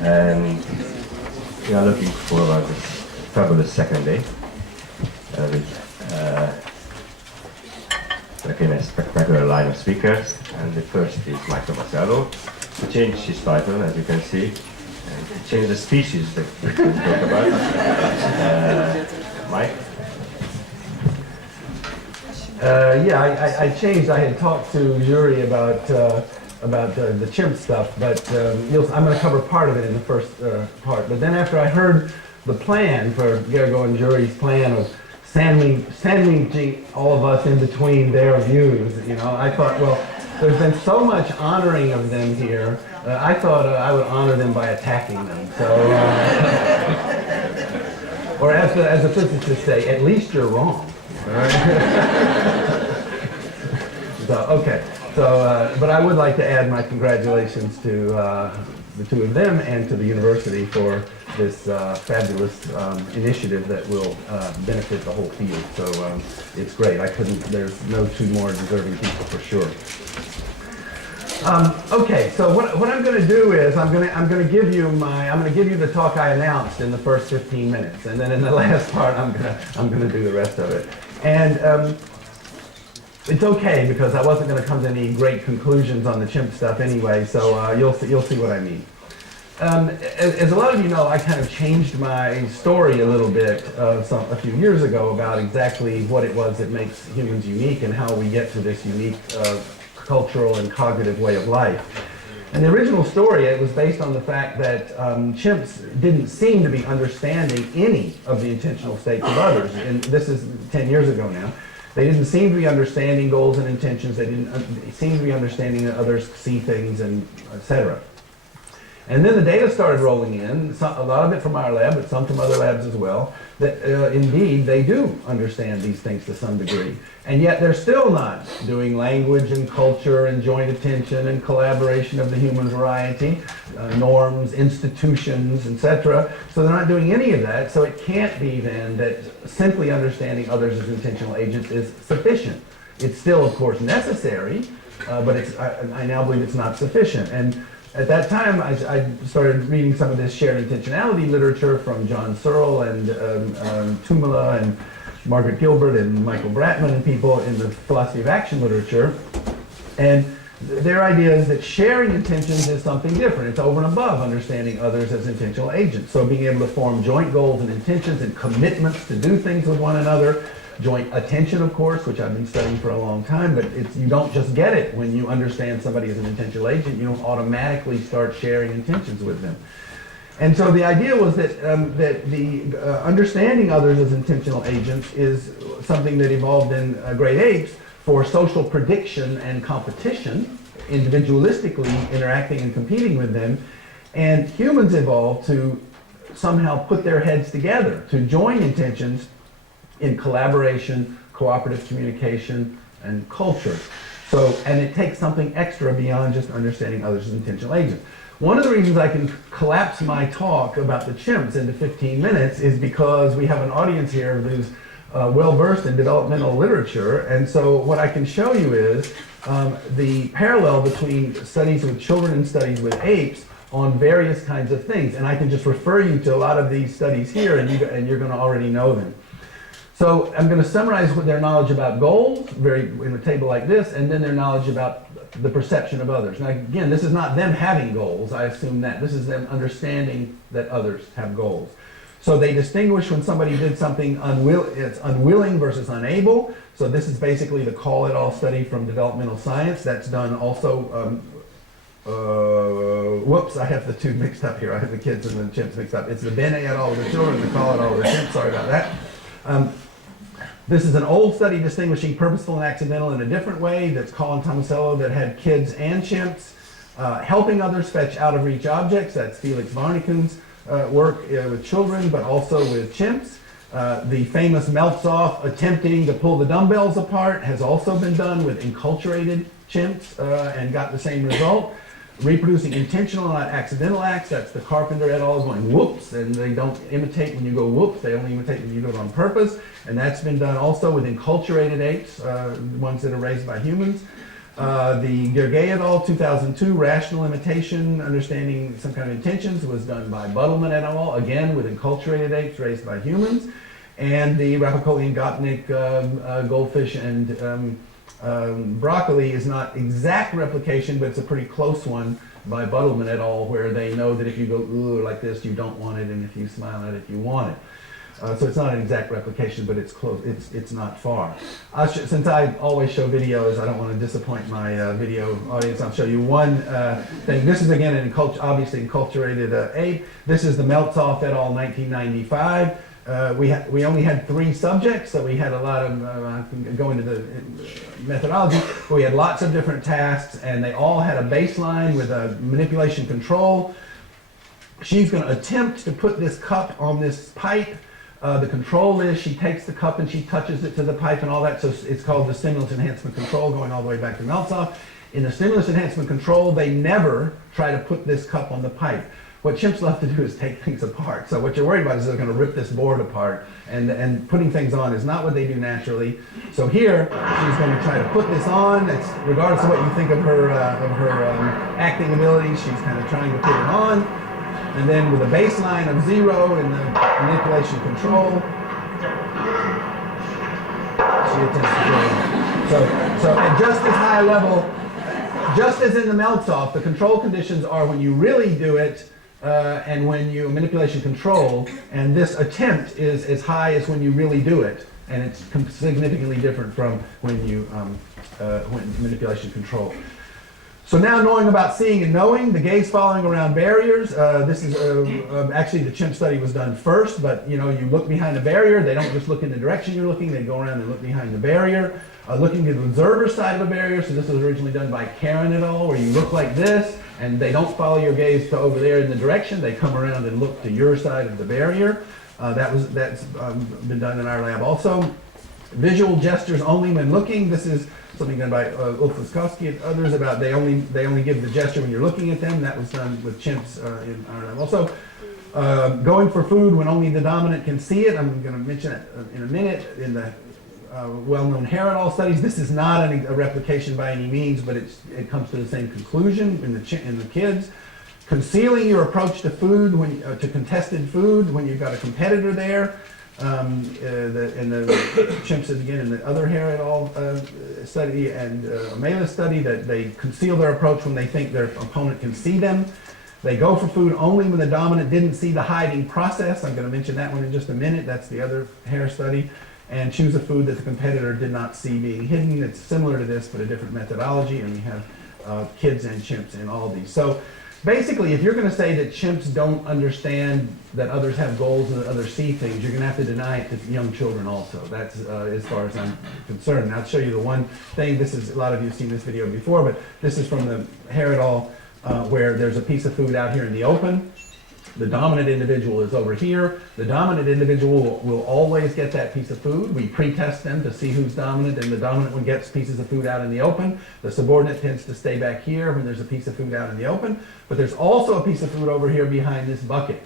and we are looking forward to this fabulous second day with again a spectacular line of speakers. And the first is Michael Marcello, who changed his title, as you can see, and he changed the species that we can talk about. Mike? Yeah, I changed. I had talked to Yuri about the chimp stuff, but I'm going to cover part of it in the first part. But then after I heard the plan for Gergo and Yuri's plan of sandwiching all of us in between their views, you know, I thought, well, there's been so much honoring of them here. I thought I would honor them by attacking them. So, or as the physicists say, at least you're wrong. All right? So, okay. So, but I would like to add my congratulations to the two of them and to the university for this fabulous initiative that will benefit the whole field. So it's great. There's no two more deserving people for sure. Okay, so what I'm going to do is I'm going to give you the talk I announced in the first 15 minutes, and then in the last part I'm going to do the rest of it. And it's okay because I wasn't going to come to any great conclusions on the chimp stuff anyway. So you'll see what I mean. As a lot of you know, I kind of changed my story a little bit a few years ago about exactly what it was that makes humans unique and how we get to this unique cultural and cognitive way of life. And the original story, it was based on the fact that chimps didn't seem to be understanding any of the intentional states of others. And this is 10 years ago now. They didn't seem to be understanding goals and intentions. They didn't seem to be understanding that others see things, and etc. And then the data started rolling in, a lot of it from our lab, but some from other labs as well, that indeed they do understand these things to some degree. And yet they're still not doing language and culture and joint attention and collaboration of the human variety, norms, institutions, etc. So they're not doing any of that. So it can't be then that simply understanding others as intentional agents is sufficient. It's still, of course, necessary, but I now believe it's not sufficient. And at that time, I started reading some of this shared intentionality literature from John Searle and Tumala and Margaret Gilbert and Michael Bratman and people in the philosophy of action literature. And their idea is that sharing intentions is something different. It's over and above understanding others as intentional agents. So being able to form joint goals and intentions and commitments to do things with one another. Joint attention, of course, which I've been studying for a long time, but you don't just get it when you understand somebody as an intentional agent. You don't automatically start sharing intentions with them. And so the idea was that the understanding others as intentional agents is something that evolved in great apes for social prediction and competition, individualistically interacting and competing with them, and humans evolved to somehow put their heads together, to join intentions in collaboration, cooperative communication, and culture. So, and it takes something extra beyond just understanding others as intentional agents. One of the reasons I can collapse my talk about the chimps into 15 minutes is because we have an audience here who's well-versed in developmental literature, and so what I can show you is the parallel between studies with children and studies with apes on various kinds of things. And I can just refer you to a lot of these studies here, and you're going to already know them. So I'm going to summarize with their knowledge about goals, in a table like this, and then their knowledge about the perception of others. Now again, this is not them having goals, I assume that. This is them understanding that others have goals. So they distinguish when somebody did something it's unwilling versus unable. So this is basically the Call It All study from developmental science. That's done also, whoops, I have the two mixed up here. I have the kids and the chimps mixed up. It's the Bene et al. With the children, the Call It All with the chimps, sorry about that. This is an old study distinguishing purposeful and accidental in a different way. That's Colin Tomasello, that had kids and chimps. Helping others fetch out of reach objects. That's Felix Varniken's work with children, but also with chimps. The famous Meltzoff attempting to pull the dumbbells apart has also been done with enculturated chimps and got the same result. Reproducing intentional, not accidental acts, that's the Carpenter et al. Going whoops, and they don't imitate when you go whoops, they only imitate when you do it on purpose. And that's been done also with enculturated apes, ones that are raised by humans. The Gergay et al. 2002 Rational Imitation, Understanding Some Kind of Intentions was done by Buttleman et al., again with enculturated apes raised by humans. And the Rapopoli and Gopnik goldfish and broccoli is not exact replication, but it's a pretty close one by Buttleman et al., where they know that if you go ooh like this, you don't want it, and if you smile at it, you want it. So it's not an exact replication, but it's close. It's not far. Since I always show videos, I don't want to disappoint my video audience. I'll show you one thing. This is again an obviously enculturated ape. This is the Meltzoff et al. 1995. We only had 3 subjects, so we had a lot of, I can go into the methodology, but we had lots of different tasks, and they all had a baseline with a manipulation control. She's going to attempt to put this cup on this pipe. The control is she takes the cup and she touches it to the pipe and all that, so it's called the stimulus enhancement control, going all the way back to Meltzoff. In the stimulus enhancement control, they never try to put this cup on the pipe. What chimps love to do is take things apart. So what you're worried about is they're going to rip this board apart, and putting things on is not what they do naturally. So here, she's going to try to put this on. It's, regardless of what you think of her acting abilities, she's kind of trying to put it on. And then with a baseline of 0 in the manipulation control, she attempts to do it. So at just as high a level, just as in the Meltzoff, the control conditions are when you really do it and when you manipulation control, and this attempt is as high as when you really do it, and it's significantly different from when you when manipulation control. So now knowing about seeing and knowing, the gaze following around barriers. This is actually the chimp study was done first, but you look behind the barrier. They don't just look in the direction you're looking. They go around and look behind the barrier. Looking to the observer side of a barrier. So this was originally done by Karen et al., where you look like this, and they don't follow your gaze to over there in the direction. They come around and look to your side of the barrier. That's been done in our lab also. Visual gestures only when looking. This is something done by Ulf Laskowski and others about they only give the gesture when you're looking at them. That was done with chimps in our lab also. Going for food when only the dominant can see it. I'm going to mention it in a minute. In the well-known hair et al. Studies, this is not a replication by any means, but it comes to the same conclusion in the kids. Concealing your approach to food to contested food when you've got a competitor there. The chimps again in the other hair et al. Study and Mela study that they conceal their approach when they think their opponent can see them. They go for food only when the dominant didn't see the hiding process. I'm going to mention that one in just a minute. That's the other hair study. And choose a food that the competitor did not see being hidden. It's similar to this, but a different methodology, and we have kids and chimps in all of these. So basically, if you're going to say that chimps don't understand that others have goals and that others see things, you're going to have to deny it to young children also. That's as far as I'm concerned. And I'll show you the one thing. This is, a lot of you have seen this video before, but this is from the hair et al. Where there's a piece of food out here in the open. The dominant individual is over here. The dominant individual will always get that piece of food. We pre-test them to see who's dominant, and the dominant one gets pieces of food out in the open. The subordinate tends to stay back here when there's a piece of food out in the open. But there's also a piece of food over here behind this bucket.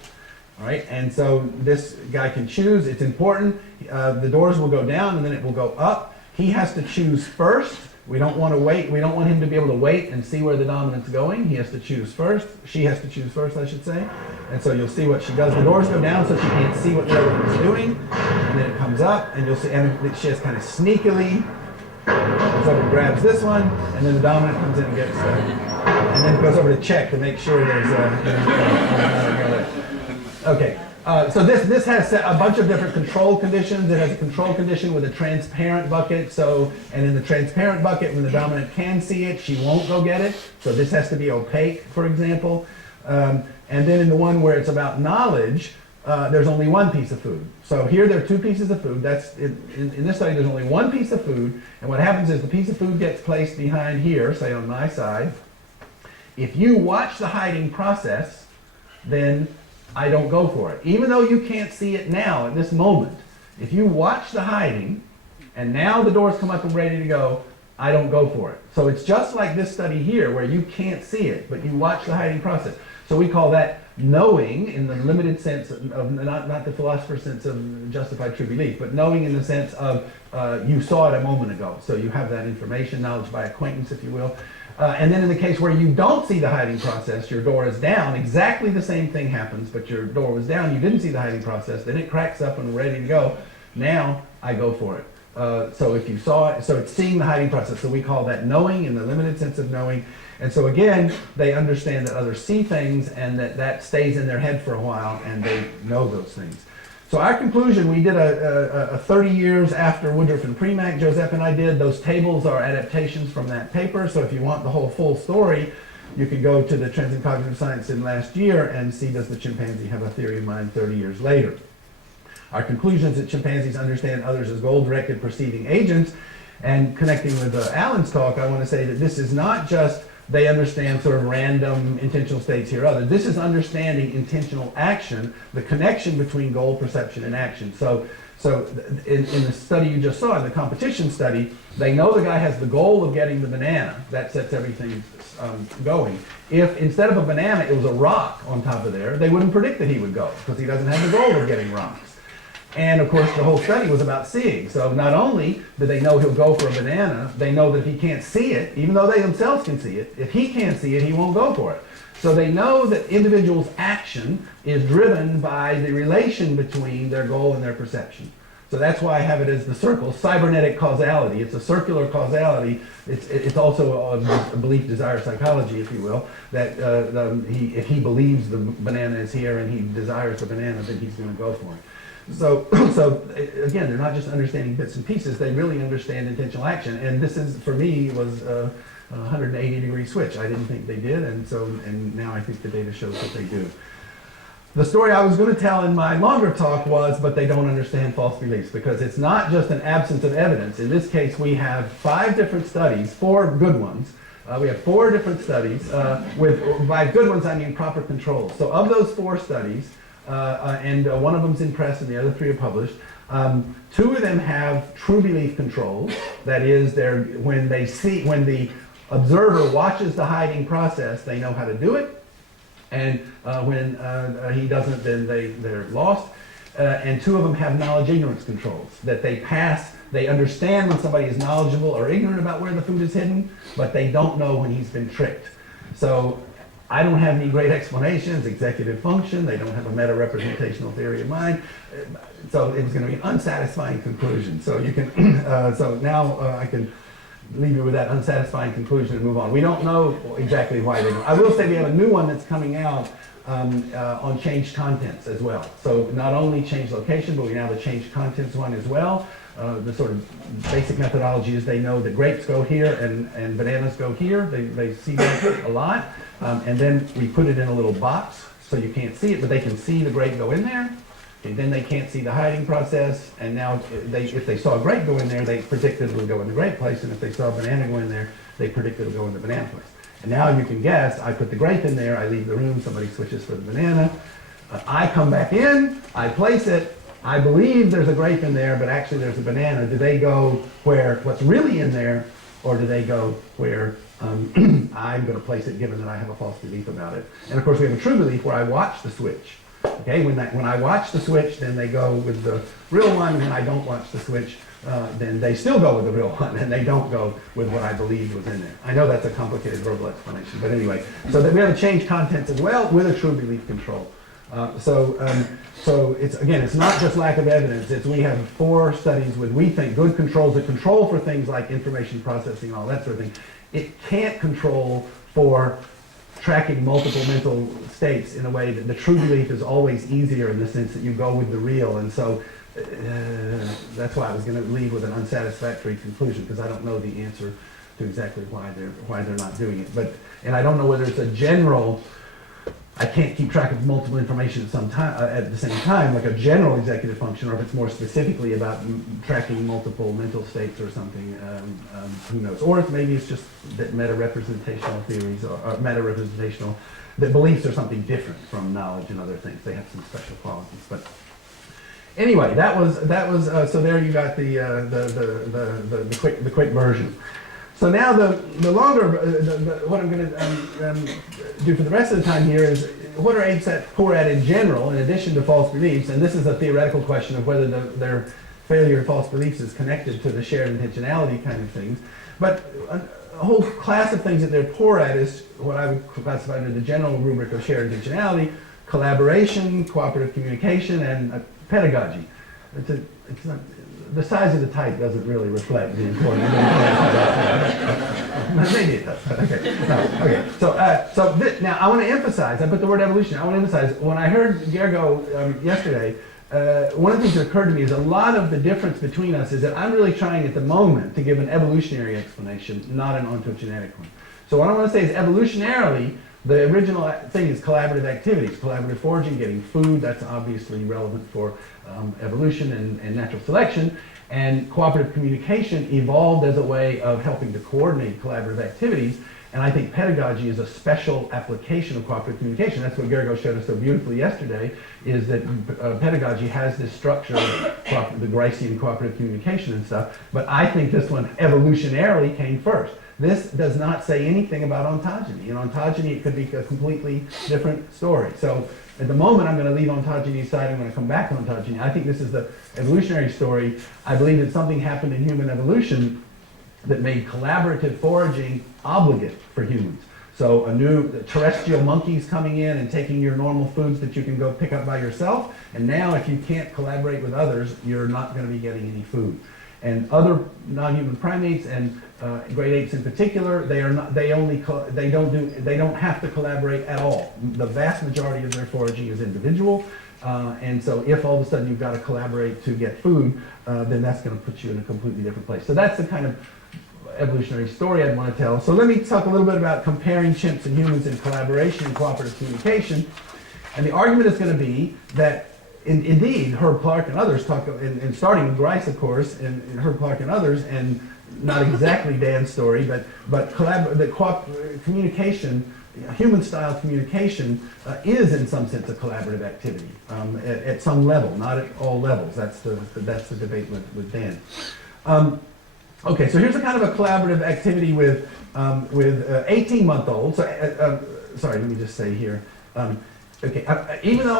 All right, and so this guy can choose. It's important. The doors will go down and then it will go up. He has to choose first. We don't want to wait. We don't want him to be able to wait and see where the dominant's going. He has to choose first. She has to choose first, I should say. And so you'll see what she does. The doors go down so she can't see what the other one is doing. And then it comes up, and you'll see, and she has kind of sneakily goes over and grabs this one, and then the dominant comes in and gets and then goes over to check to make sure there's okay. So this has a bunch of different control conditions. It has a control condition with a transparent bucket. So, and in the transparent bucket, when the dominant can see it, she won't go get it. So this has to be opaque, for example. And then in the one where it's about knowledge, there's only one piece of food. So here there are 2 pieces of food. That's in this study, there's only 1 piece of food. And what happens is the piece of food gets placed behind here, say on my side. If you watch the hiding process, then I don't go for it. Even though you can't see it now at this moment, if you watch the hiding and now the doors come up and ready to go, I don't go for it. So it's just like this study here where you can't see it, but you watch the hiding process. So we call that knowing in the limited sense of not the philosopher's sense of justified true belief, but knowing in the sense of you saw it a moment ago. So you have that information, knowledge by acquaintance, if you will. And then in the case where you don't see the hiding process, your door is down, exactly the same thing happens, but your door was down, you didn't see the hiding process, then it cracks up and ready to go. Now I go for it. So if you saw it, so it's seeing the hiding process. So we call that knowing in the limited sense of knowing. And so again, they understand that others see things and that stays in their head for a while and they know those things. So our conclusion, we did a 30 years after Woodruff and Premack, Joseph and I did. Those tables are adaptations from that paper. So if you want the whole full story, you can go to the Trends in Cognitive Science in last year and see does the chimpanzee have a theory of mind 30 years later. Our conclusion is that chimpanzees understand others as goal-directed perceiving agents. And connecting with Alan's talk, I want to say that this is not just they understand sort of random intentional states here or other. This is understanding intentional action, the connection between goal perception and action. So in the study you just saw, in the competition study, they know the guy has the goal of getting the banana. That sets everything going. If instead of a banana it was a rock on top of there, they wouldn't predict that he would go because he doesn't have the goal of getting rocks. And of course, the whole study was about seeing. So not only do they know he'll go for a banana, they know that if he can't see it, even though they themselves can see it, if he can't see it, he won't go for it. So they know that individuals' action is driven by the relation between their goal and their perception. So that's why I have it as the circle, cybernetic causality. It's a circular causality. It's also a belief desire psychology, if you will, that if he believes the banana is here and he desires the banana, then he's going to go for it. So again, they're not just understanding bits and pieces, they really understand intentional action. And this is, for me, was a 180-degree switch. I didn't think they did, and now I think the data shows that they do. The story I was going to tell in my longer talk was, but they don't understand false beliefs, because it's not just an absence of evidence. In this case, we have 5 different studies, 4 good ones. We have 4 different studies. By good ones, I mean proper controls. So of those 4 studies, and one of them's in press and the other 3 are published. 2 of them have true belief controls. That is, when the observer watches the hiding process, they know how to do it. And when he doesn't, then they're lost. And 2 of them have knowledge-ignorance controls, that they understand when somebody is knowledgeable or ignorant about where the food is hidden, but they don't know when he's been tricked. So I don't have any great explanations, executive function, they don't have a meta-representational theory of mind, so it's going to be an unsatisfying conclusion. So you can, so now I can leave you with that unsatisfying conclusion and move on. We don't know exactly why they don't. I will say we have a new one that's coming out on changed contents as well. So not only change location, but we now have a changed contents one as well. The sort of basic methodology is they know that grapes go here and bananas go here. They see that a lot. And then we put it in a little box so you can't see it, but they can see the grape go in there. Okay, then they can't see the hiding process. And now if they saw a grape go in there, they predicted it would go in the grape place. And if they saw a banana go in there, they predicted it would go in the banana place. And now you can guess, I put the grape in there, I leave the room, somebody switches for the banana. I come back in, I place it, I believe there's a grape in there, but actually there's a banana. Do they go where what's really in there, or do they go where I'm going to place it given that I have a false belief about it? And of course we have a true belief where I watch the switch. Okay, when I watch the switch, then they go with the real one. When I don't watch the switch, then they still go with the real one, and they don't go with what I believed was in there. I know that's a complicated verbal explanation, but anyway. So that we have a change contents as well with a true belief control. So it's not just lack of evidence. We have 4 studies with, we think, good controls that control for things like information processing and all that sort of thing. It can't control for tracking multiple mental states in a way that the true belief is always easier in the sense that you go with the real. And so that's why I was going to leave with an unsatisfactory conclusion, because I don't know the answer to exactly why they're not doing it. And I don't know whether it's a general, I can't keep track of multiple information at the same time, like a general executive function, or if it's more specifically about tracking multiple mental states or something, who knows. Or if maybe it's just that meta-representational theories, or meta-representational, that beliefs are something different from knowledge and other things. They have some special qualities. But anyway, that was so there you got the quick version. So now the longer, what I'm going to do for the rest of the time here is what are apes poor at in general, in addition to false beliefs? And this is a theoretical question of whether their failure of false beliefs is connected to the shared intentionality kind of things. But a whole class of things that they're poor at is what I would classify under the general rubric of shared intentionality: collaboration, cooperative communication, and pedagogy. It's not, the size of the type doesn't really reflect the importance. Maybe it does. Okay. No, okay. So now I want to emphasize. I put the word evolution. I want to emphasize. When I heard Gergo yesterday, one of the things that occurred to me is a lot of the difference between us is that I'm really trying at the moment to give an evolutionary explanation, not an ontogenetic one. So what I want to say is evolutionarily, the original thing is collaborative activities, collaborative foraging, getting food. That's obviously relevant for evolution and natural selection. And cooperative communication evolved as a way of helping to coordinate collaborative activities. And I think pedagogy is a special application of cooperative communication. That's what Gergo showed us so beautifully yesterday, is that pedagogy has this structure of the Gricean cooperative communication and stuff. But I think this one evolutionarily came first. This does not say anything about ontogeny. In ontogeny, it could be a completely different story. So at the moment, I'm going to leave ontogeny aside. I'm going to come back to ontogeny. I think this is the evolutionary story. I believe that something happened in human evolution that made collaborative foraging obligate for humans. So a new terrestrial monkeys coming in and taking your normal foods that you can go pick up by yourself. And now if you can't collaborate with others, you're not going to be getting any food. And other non-human primates and great apes in particular, they don't have to collaborate at all. The vast majority of their foraging is individual. And so if all of a sudden you've got to collaborate to get food, then that's going to put you in a completely different place. So that's the kind of evolutionary story I'd want to tell. So let me talk a little bit about comparing chimps and humans in collaboration and cooperative communication. And the argument is going to be that indeed, Herb Clark and others talk, and starting with Grice, of course, and Herb Clark and others, and not exactly Dan's story, but communication, human-style communication, is in some sense a collaborative activity at some level, not at all levels. That's the debate with Dan. Okay, so here's a kind of a collaborative activity with 18-month-olds. So, sorry, let me just say here. Okay, even though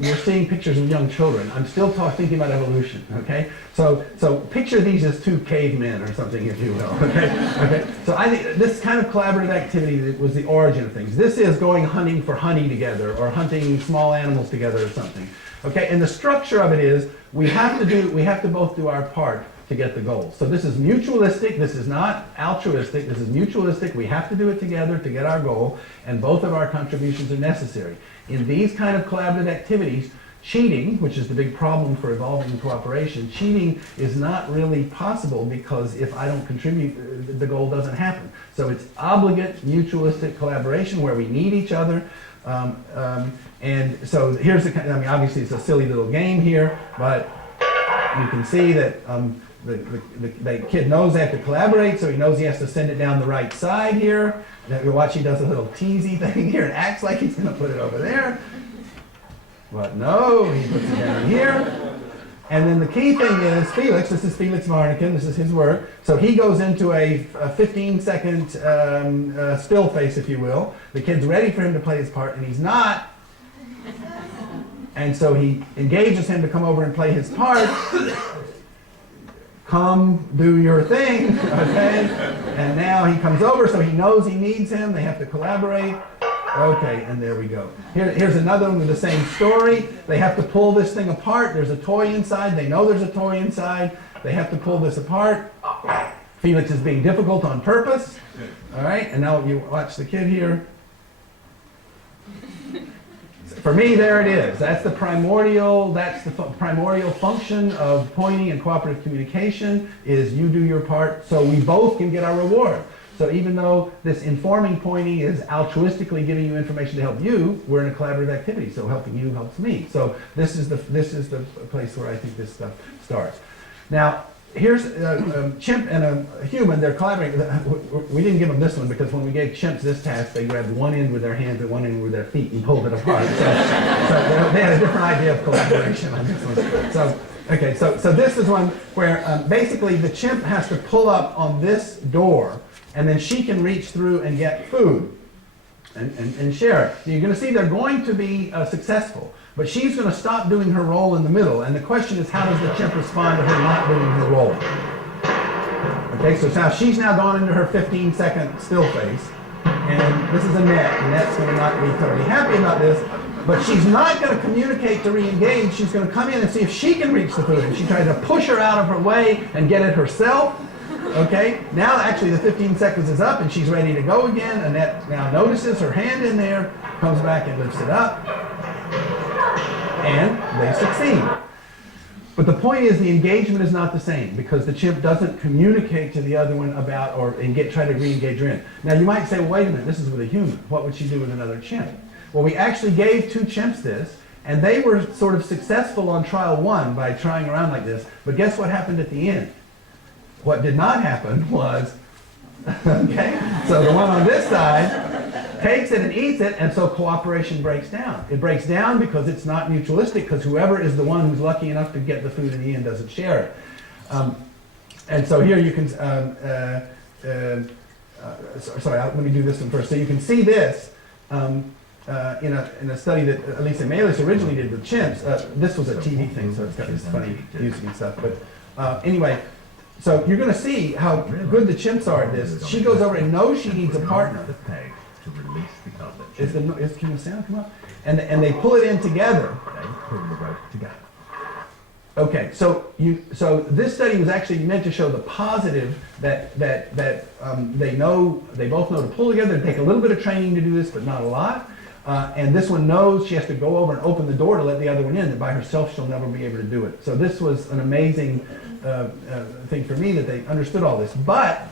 you're seeing pictures of young children, I'm still thinking about evolution, okay? So picture these as two cavemen or something, if you will, okay? Okay, so I think this kind of collaborative activity was the origin of things. This is going hunting for honey together or hunting small animals together or something, okay? And the structure of it is we have to both do our part to get the goal. So this is mutualistic, this is not altruistic, this is mutualistic. We have to do it together to get our goal, and both of our contributions are necessary. In these kind of collaborative activities, cheating, which is the big problem for evolving cooperation, cheating is not really possible because if I don't contribute, the goal doesn't happen. So it's obligate, mutualistic collaboration where we need each other. And so here's the kind, I mean, obviously it's a silly little game here, but you can see that the kid knows they have to collaborate, so he knows he has to send it down the right side here. Now you watch, he does a little teasy thing here and acts like he's going to put it over there. But no, he puts it down here. And then the key thing is Felix, this is Felix Varniken, this is his work. So he goes into a 15-second still face, if you will. The kid's ready for him to play his part, and he's not. And so he engages him to come over and play his part. Come do your thing, okay? And now he comes over, so he knows he needs him. They have to collaborate. Okay, and there we go. Here's another one with the same story. They have to pull this thing apart. There's a toy inside. They know there's a toy inside. They have to pull this apart. Felix is being difficult on purpose. All right, and now you watch the kid here. For me, there it is. That's the primordial function of pointing and cooperative communication is you do your part so we both can get our reward. So even though this informing pointing is altruistically giving you information to help you, we're in a collaborative activity. So helping you helps me. So this is the place where I think this stuff starts. Now, here's a chimp and a human. They're collaborating. We didn't give them this one because when we gave chimps this task, they grabbed one end with their hands and one end with their feet and pulled it apart. So they had a different idea of collaboration on this one. So, okay, so this is one where basically the chimp has to pull up on this door, and then she can reach through and get food. and share it. You're going to see they're going to be successful, but she's going to stop doing her role in the middle. And the question is, how does the chimp respond to her not doing her role? Okay, so now she's now gone into her 15-second still phase, and this is Annette. Annette's going to not be totally happy about this, but she's not going to communicate to re-engage. She's going to come in and see if she can reach the food, and she tries to push her out of her way and get it herself. Okay, now actually the 15 seconds is up and she's ready to go again. Annette now notices her hand in there, comes back and lifts it up, and they succeed. But the point is the engagement is not the same because the chimp doesn't communicate to the other one about or try to re-engage her in. Now you might say, well, wait a minute, this is with a human. What would she do with another chimp? Well, we actually gave 2 chimps this, and they were sort of successful on trial 1 by trying around like this. But guess what happened at the end? What did not happen was, okay, so the one on this side takes it and eats it, and so cooperation breaks down. It breaks down because it's not mutualistic, because whoever is the one who's lucky enough to get the food in the end doesn't share it. And so here you can, sorry, let me do this one first. So you can see this in a study that Elisa Melis originally did with chimps. This was a TV thing, so it's got this funny music and stuff. But anyway, so you're going to see how good the chimps are at this. She goes over and knows she needs a partner. Can the sound come up? And they pull it in together. Okay, so this study was actually meant to show the positive that they both know to pull together. It take a little bit of training to do this, but not a lot. And this one knows she has to go over and open the door to let the other one in. That by herself she'll never be able to do it. So this was an amazing thing for me that they understood all this. But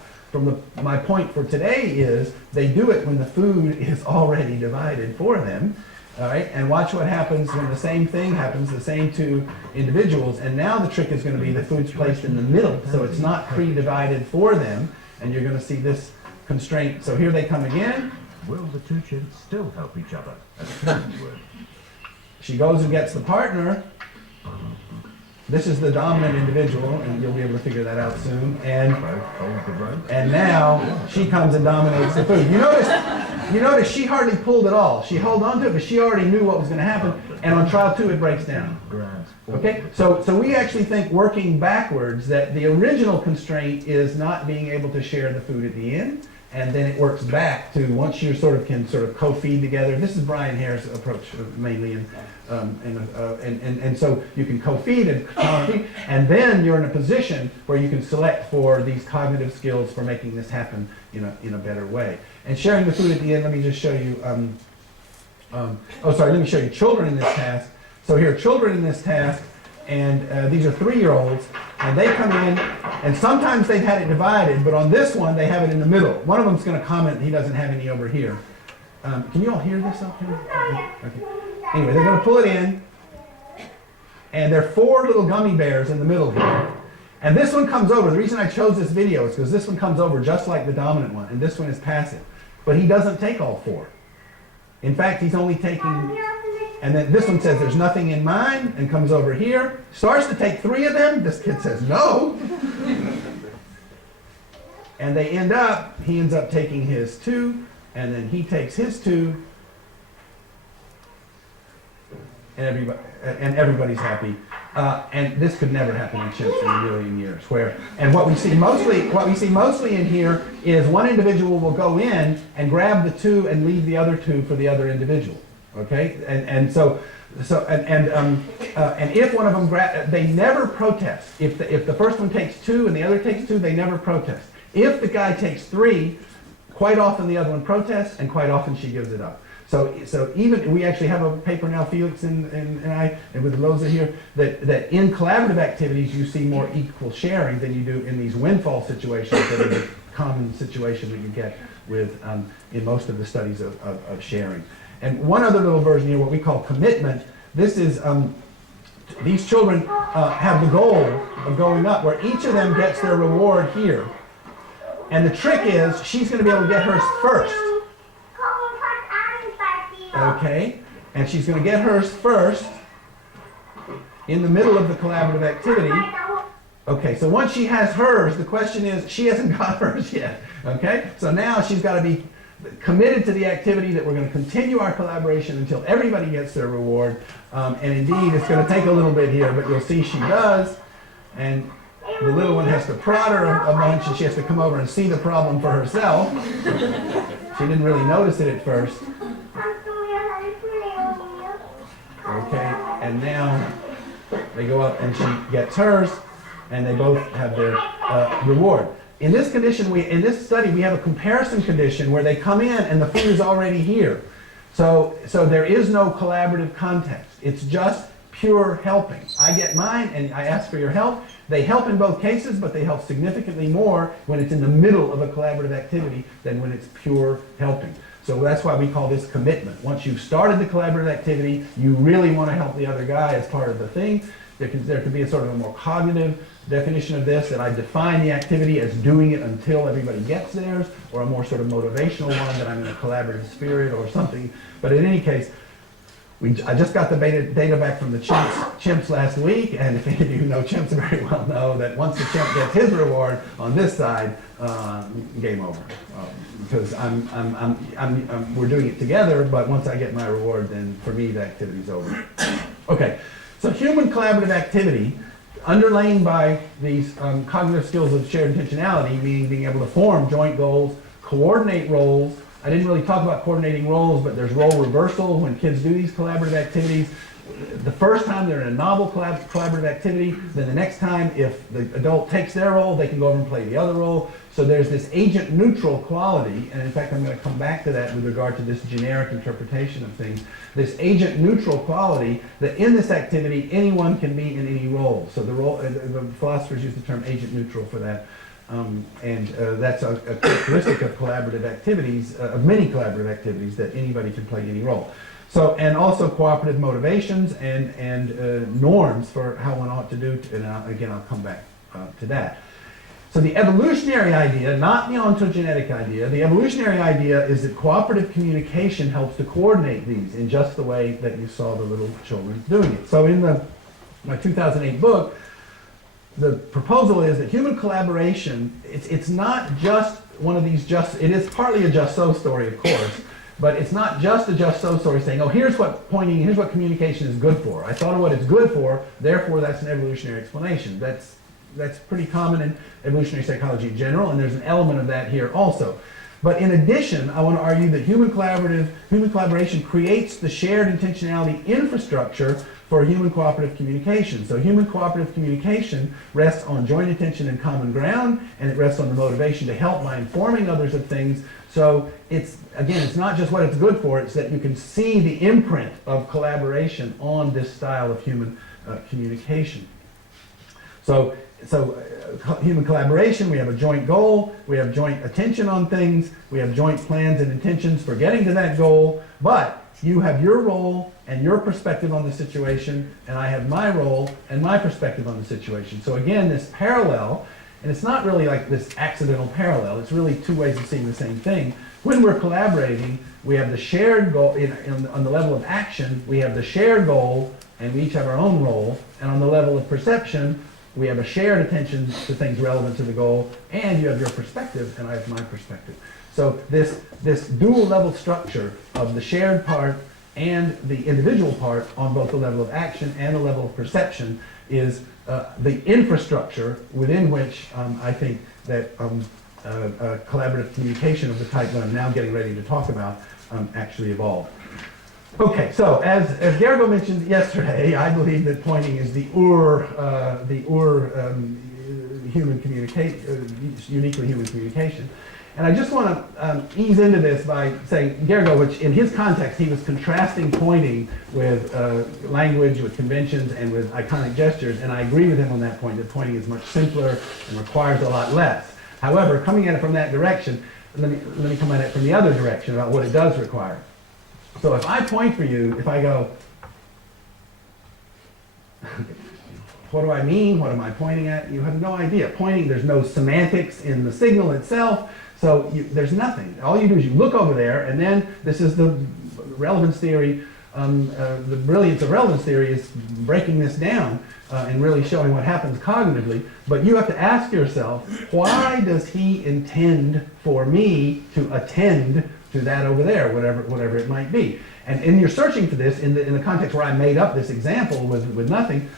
my point for today is they do it when the food is already divided for them. All right, and watch what happens when the same thing happens, the same 2 individuals. And now the trick is going to be the food's placed in the middle, so it's not pre-divided for them. And you're going to see this constraint. So here they come again. Will the 2 chimps still help each other as humans would? She goes and gets the partner. This is the dominant individual, and you'll be able to figure that out soon. And now she comes and dominates the food. You notice she hardly pulled at all. She held on to it, but she already knew what was going to happen. And on trial 2, it breaks down. Okay, so we actually think working backwards that the original constraint is not being able to share the food at the end. And then it works back to once you can co-feed together. This is Brian Hare's approach mainly, and so you can co-feed and counter-feed, and then you're in a position where you can select for these cognitive skills for making this happen in a better way. And sharing the food at the end. Let me just show you. Let me show you children in this task. So here are children in this task. And these are 3-year-olds, and they come in, and sometimes they've had it divided, but on this one, they have it in the middle. One of them's going to comment he doesn't have any over here. Can you all hear this up here? Okay. Anyway, they're going to pull it in, and there are 4 little gummy bears in the middle here. And this one comes over. The reason I chose this video is because this one comes over just like the dominant one, and this one is passive. But he doesn't take all 4. In fact, he's only taking... And then this one says, there's nothing in mine, and comes over here. Starts to take 3 of them. This kid says, no. And he ends up taking his 2, and then he takes his 2, and everybody's happy. And this could never happen in chimps in a million years. And what we see mostly in here is one individual will go in and grab the 2 and leave the other 2 for the other individual. Okay, and if one of them they never protest. If the first one takes 2 and the other takes 2, they never protest. If the guy takes 3, quite often the other one protests, and quite often she gives it up. So even we actually have a paper now, Felix and I, and with Rosa here, that in collaborative activities you see more equal sharing than you do in these windfall situations that are the common situation that you get with in most of the studies of sharing. And one other little version here, what we call commitment. This is, these children have the goal of going up where each of them gets their reward here. And the trick is, she's going to be able to get hers first. Okay? And she's going to get hers first in the middle of the collaborative activity. Okay, so once she has hers, the question is, she hasn't got hers yet. Okay? So now she's got to be committed to the activity that we're going to continue our collaboration until everybody gets their reward. And indeed, it's going to take a little bit here, but you'll see she does. And the little one has to prod her a bunch, and she has to come over and see the problem for herself. She didn't really notice it at first. Okay, and now they go up and she gets hers, and they both have their reward. In this condition, in this study, we have a comparison condition where they come in and the food is already here. So there is no collaborative context. It's just pure helping. I get mine and I ask for your help. They help in both cases, but they help significantly more when it's in the middle of a collaborative activity than when it's pure helping. So that's why we call this commitment. Once you've started the collaborative activity, you really want to help the other guy as part of the thing. There can be a sort of a more cognitive definition of this, that I define the activity as doing it until everybody gets theirs, or a more sort of motivational one that I'm in a collaborative spirit or something. But in any case, I just got the data back from the chimps last week, and if any of you know chimps very well know that once the chimp gets his reward on this side, game over. Because we're doing it together, but once I get my reward, then for me the activity's over. Okay, so human collaborative activity, underlain by these cognitive skills of shared intentionality, meaning being able to form joint goals, coordinate roles. I didn't really talk about coordinating roles, but there's role reversal when kids do these collaborative activities. The first time they're in a novel collaborative activity, then the next time if the adult takes their role, they can go over and play the other role. So there's this agent neutral quality, and in fact I'm going to come back to that with regard to this generic interpretation of things. This agent neutral quality that in this activity anyone can be in any role. So the philosophers use the term agent neutral for that. That's a characteristic of collaborative activities, of many collaborative activities, that anybody can play any role. So, and also cooperative motivations and norms for how one ought to do, and again I'll come back to that. So the evolutionary idea, not the ontogenetic idea, the evolutionary idea is that cooperative communication helps to coordinate these in just the way that you saw the little children doing it. So in my 2008 book, the proposal is that human collaboration, it's not just one of these it is partly a just so story, of course, but it's not just a just so story saying, oh, here's what communication is good for. I thought of what it's good for, therefore that's an evolutionary explanation. That's pretty common in evolutionary psychology in general, and there's an element of that here also. But in addition, I want to argue that human collaboration creates the shared intentionality infrastructure for human cooperative communication. So human cooperative communication rests on joint attention and common ground, and it rests on the motivation to help by informing others of things. So it's not just what it's good for, it's that you can see the imprint of collaboration on this style of human communication. So human collaboration, we have a joint goal, we have joint attention on things, we have joint plans and intentions for getting to that goal, but you have your role and your perspective on the situation, and I have my role and my perspective on the situation. So again, this parallel, and it's not really like this accidental parallel, it's really two ways of seeing the same thing. When we're collaborating, we have the shared goal, on the level of action, we have the shared goal, and we each have our own role, and on the level of perception, we have a shared attention to things relevant to the goal, and you have your perspective, and I have my perspective. So this dual level structure of the shared part and the individual part on both the level of action and the level of perception is the infrastructure within which I think that collaborative communication of the type that I'm now getting ready to talk about actually evolved. Okay, so as Gergo mentioned yesterday, I believe that pointing is the human communication, uniquely human communication. And I just want to ease into this by saying Gergo, which in his context, he was contrasting pointing with language, with conventions, and with iconic gestures. And I agree with him on that point, that pointing is much simpler and requires a lot less. However, coming at it from that direction, let me come at it from the other direction about what it does require. So if I point for you, if I go, what do I mean? What am I pointing at? You have no idea. Pointing, there's no semantics in the signal itself, so there's nothing. All you do is you look over there, and then this is the relevance theory. The brilliance of relevance theory is breaking this down and really showing what happens cognitively. But you have to ask yourself, why does he intend for me to attend to that over there, whatever it might be. And in your searching for this, in the context where I made up this example with nothing,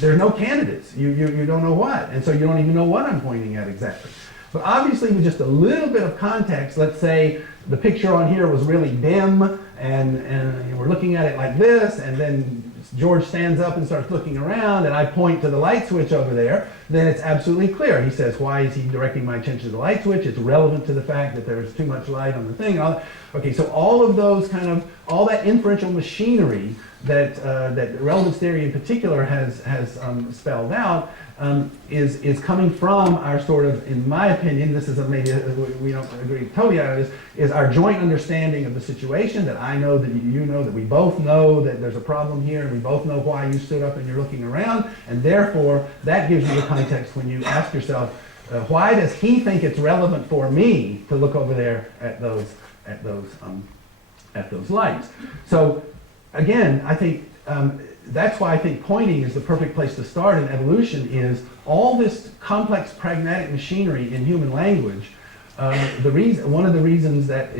there's no candidates. You don't know what, and so you don't even know what I'm pointing at exactly. But obviously with just a little bit of context, let's say the picture on here was really dim, and we're looking at it like this, and then George stands up and starts looking around, and I point to the light switch over there, then it's absolutely clear. He says, why is he directing my attention to the light switch? It's relevant to the fact that there's too much light on the thing. And all that. Okay, so all of those all that inferential machinery that relevance theory in particular has spelled out is coming from our sort of, in my opinion, this is we don't agree totally on this, is our joint understanding of the situation, that I know, that you know, that we both know that there's a problem here, and we both know why you stood up and you're looking around, and therefore that gives you the context when you ask yourself, why does he think it's relevant for me to look over there at those lights? So again, I think that's why I think pointing is the perfect place to start in evolution. Is all this complex pragmatic machinery in human language. One of the reasons that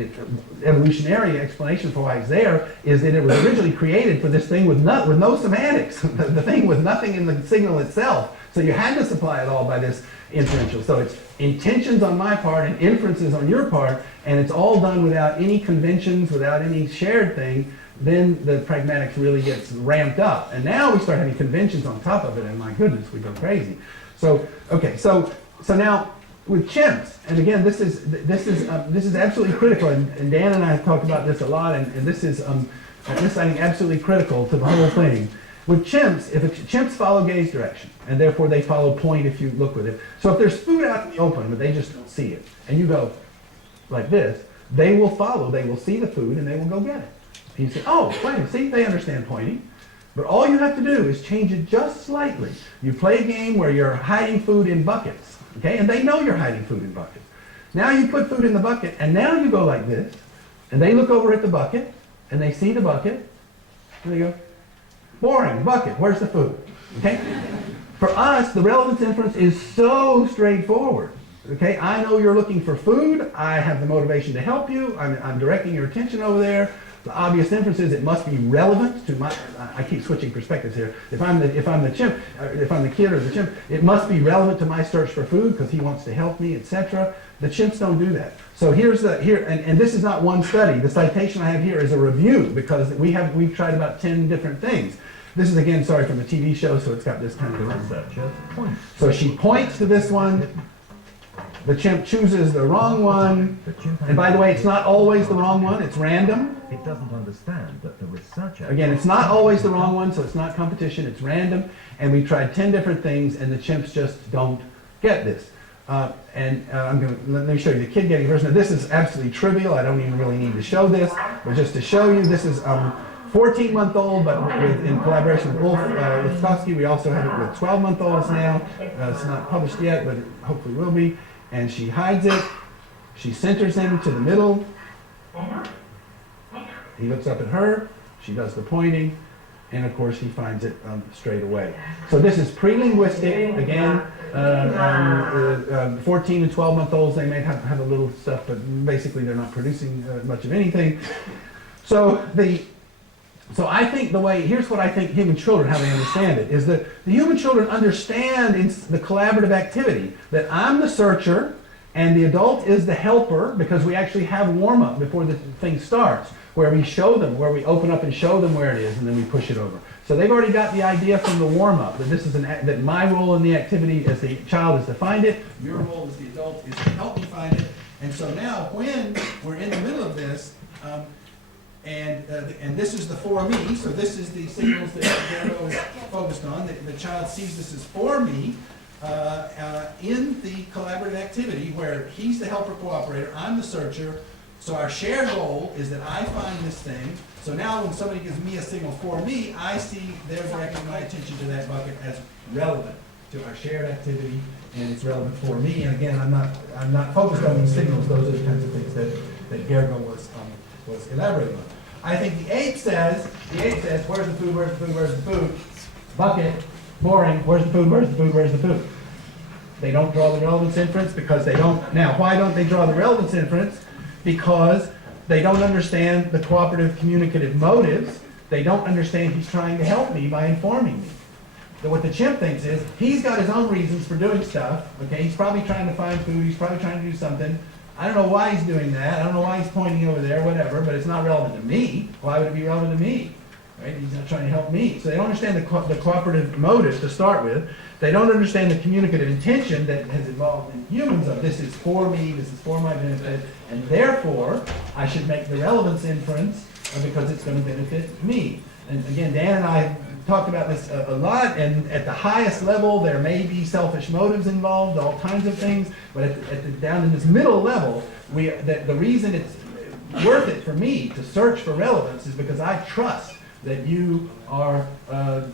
evolutionary explanation for why it's there is that it was originally created for this thing with no semantics, the thing with nothing in the signal itself. So you had to supply it all by this inferential. So it's intentions on my part and inferences on your part, and it's all done without any conventions, without any shared thing. Then the pragmatics really gets ramped up, and now we start having conventions on top of it, and my goodness, we go crazy. So okay, so now with chimps, and again, this is absolutely critical, and Dan and I have talked about this a lot, and this is I think absolutely critical to the whole thing. With chimps, chimps follow gaze direction, and therefore they follow point if you look with it. So if there's food out in the open, but they just don't see it, and you go like this, they will follow. They will see the food, and they will go get it. You say, oh, wait, see, they understand pointing. But all you have to do is change it just slightly. You play a game where you're hiding food in buckets, okay? And they know you're hiding food in buckets. Now you put food in the bucket, and now you go like this, and they look over at the bucket, and they see the bucket, and they go, boring, bucket, where's the food? Okay? For us, the relevance inference is so straightforward. Okay, I know you're looking for food. I have the motivation to help you. I'm directing your attention over there. The obvious inference is it must be relevant to my. I keep switching perspectives here. If I'm the chimp, if I'm the kid or the chimp, it must be relevant to my search for food because he wants to help me, etc. The chimps don't do that. So and this is not one study. The citation I have here is a review because we've tried about 10 different things. This is again, sorry, from the TV show, so it's got this kind of. Researcher points. So she points to this one. The chimp chooses the wrong one, and by the way, it's not always the wrong one, it's random. It doesn't understand that the researcher... Again, it's not always the wrong one, so it's not competition, it's random, and we tried 10 different things, and the chimps just don't get this. Let me show you the kid getting version. Now, this is absolutely trivial, I don't even really need to show this, but just to show you, this is 14-month-old, but in collaboration with Ulf Witkowski, we also have it with 12-month-olds now. It's not published yet, but it hopefully will be. And she hides it. She centers him to the middle. He looks up at her. She does the pointing. And of course, he finds it straight away. So this is pre-linguistic. Again, 14 and 12-month-olds, they may have a little stuff, but basically they're not producing much of anything. So I think here's what I think human children, how they understand it, is that the human children understand in the collaborative activity that I'm the searcher and the adult is the helper, because we actually have warm-up before the thing starts, where we open up and show them where it is, and then we push it over. So they've already got the idea from the warm-up that that my role in the activity as the child is to find it, your role as the adult is to help me find it. And so now when we're in the middle of this, and this is the for me, so this is the signals that Gergo is focused on. The child sees this as for me in the collaborative activity where he's the helper cooperator, I'm the searcher. So our shared goal is that I find this thing. So now when somebody gives me a signal for me, I see they're directing my attention to that bucket as relevant to our shared activity, and it's relevant for me. And again, I'm not focused on these signals. Those are the kinds of things that Gergo was elaborating on. I think the ape says, where's the food, where's the food, where's the food? Bucket, boring, where's the food, where's the food, where's the food? They don't draw the relevance inference because they don't. Now, why don't they draw the relevance inference? Because They don't understand the cooperative communicative motives. They don't understand he's trying to help me by informing me. So what the chimp thinks is, he's got his own reasons for doing stuff, okay? He's probably trying to find food, he's probably trying to do something. I don't know why he's doing that, I don't know why he's pointing over there, whatever, but it's not relevant to me. Why would it be relevant to me? Right? He's not trying to help me. So they don't understand the cooperative motive to start with. They don't understand the communicative intention that has evolved in humans of this is for me, this is for my benefit, and therefore I should make the relevance inference because it's going to benefit me. And again, Dan and I talked about this a lot, and at the highest level there may be selfish motives involved, all kinds of things, but down in this middle level, the reason it's worth it for me to search for relevance is because I trust that you are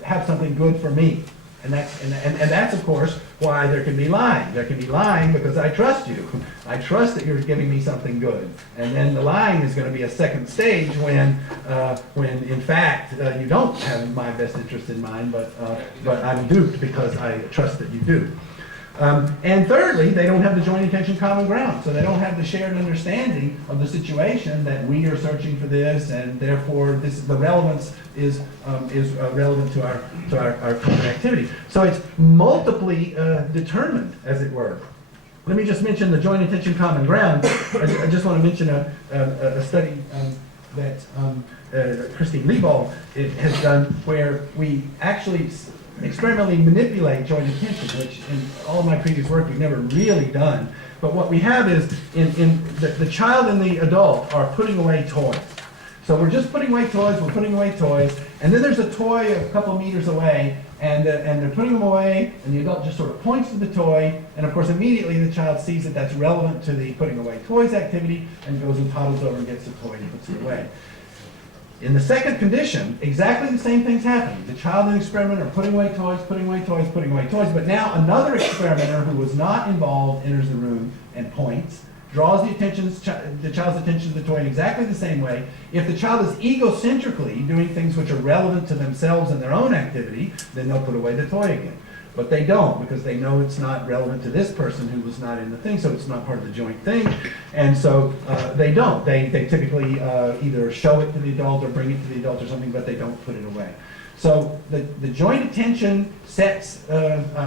have something good for me. And that's of course why there can be lying. There can be lying because I trust you. I trust that you're giving me something good. And then the lying is going to be a second stage when in fact you don't have my best interest in mind, but I'm duped because I trust that you do. And thirdly, they don't have the joint intention common ground. So they don't have the shared understanding of the situation that we are searching for this, and therefore the relevance is relevant to our common activity. So it's multiply determined, as it were. Let me just mention the joint intention common ground. I just want to mention a study that Christine Liebald has done where we actually experimentally manipulate joint intention, which in all of my previous work we've never really done. But what we have is the child and the adult are putting away toys. So we're just putting away toys, we're putting away toys, and then there's a toy a couple of meters away, and they're putting them away, and the adult just sort of points to the toy, and of course immediately the child sees that that's relevant to the putting away toys activity, and goes and toddles over and gets the toy and puts it away. In the second condition, exactly the same thing's happening. The child and the experimenter are putting away toys, putting away toys, putting away toys, but now another experimenter who was not involved enters the room and points, draws the child's attention to the toy in exactly the same way. If the child is egocentrically doing things which are relevant to themselves and their own activity, then they'll put away the toy again. But they don't, because they know it's not relevant to this person who was not in the thing, so it's not part of the joint thing. And so they don't. They typically either show it to the adult or bring it to the adult or something, but they don't put it away. So the joint attention sets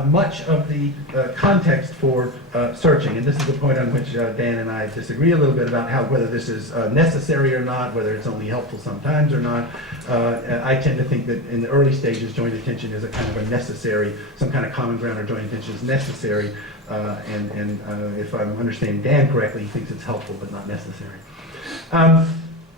much of the context for searching. And this is the point on which Dan and I disagree a little bit about whether this is necessary or not, whether it's only helpful sometimes or not. I tend to think that in the early stages, joint attention is a kind of a necessary, some kind of common ground or joint attention is necessary. And if I'm understanding Dan correctly, he thinks it's helpful but not necessary.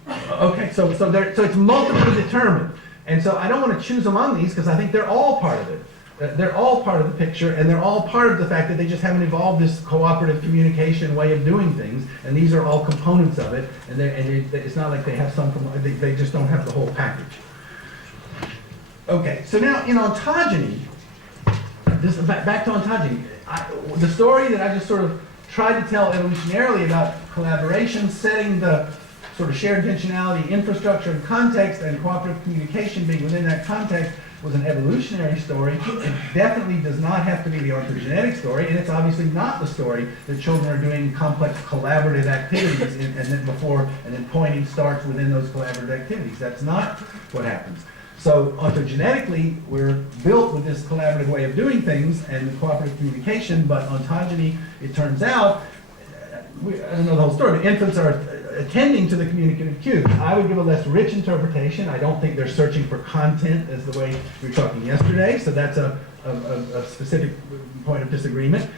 Okay, so it's multiply determined. And so I don't want to choose among these because I think they're all part of it. They're all part of the picture, and they're all part of the fact that they just haven't evolved this cooperative communication way of doing things, and these are all components of it, and it's not like they have some, they just don't have the whole package. Okay, so now in ontogeny, back to ontogeny, the story that I just sort of tried to tell evolutionarily about collaboration, setting the sort of shared intentionality, infrastructure, and context, and cooperative communication being within that context was an evolutionary story. It definitely does not have to be the ontogenetic story, and it's obviously not the story that children are doing complex collaborative activities and then pointing starts within those collaborative activities. That's not what happens. So ontogenetically, we're built with this collaborative way of doing things and cooperative communication, but ontogeny, it turns out, I don't know the whole story, but infants are attending to the communicative cues. I would give a less rich interpretation. I don't think they're searching for content as the way we were talking yesterday, so that's a specific point of disagreement.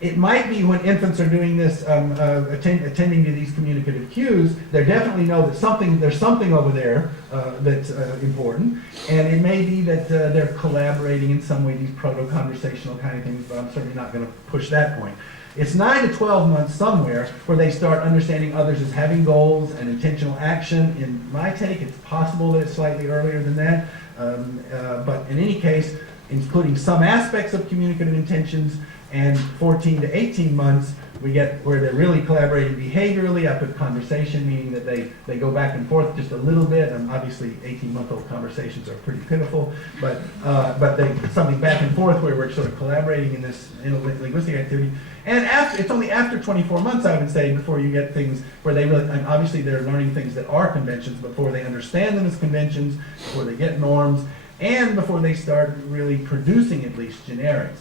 It might be when infants are doing this, attending to these communicative cues, they definitely know that there's something over there that's important, and it may be that they're collaborating in some way, these proto-conversational kind of things, but I'm certainly not going to push that point. It's 9 to 12 months somewhere where they start understanding others as having goals and intentional action. In my take, it's possible that it's slightly earlier than that, but in any case, including some aspects of communicative intentions, and 14 to 18 months we get where they're really collaborating behaviorally. I put conversation, meaning that they go back and forth just a little bit, and obviously 18-month-old conversations are pretty pitiful, but they something back and forth where we're sort of collaborating in this linguistic activity. And it's only after 24 months, I would say, before you get things where they really, and obviously they're learning things that are conventions before they understand them as conventions, before they get norms, and before they start really producing at least generics.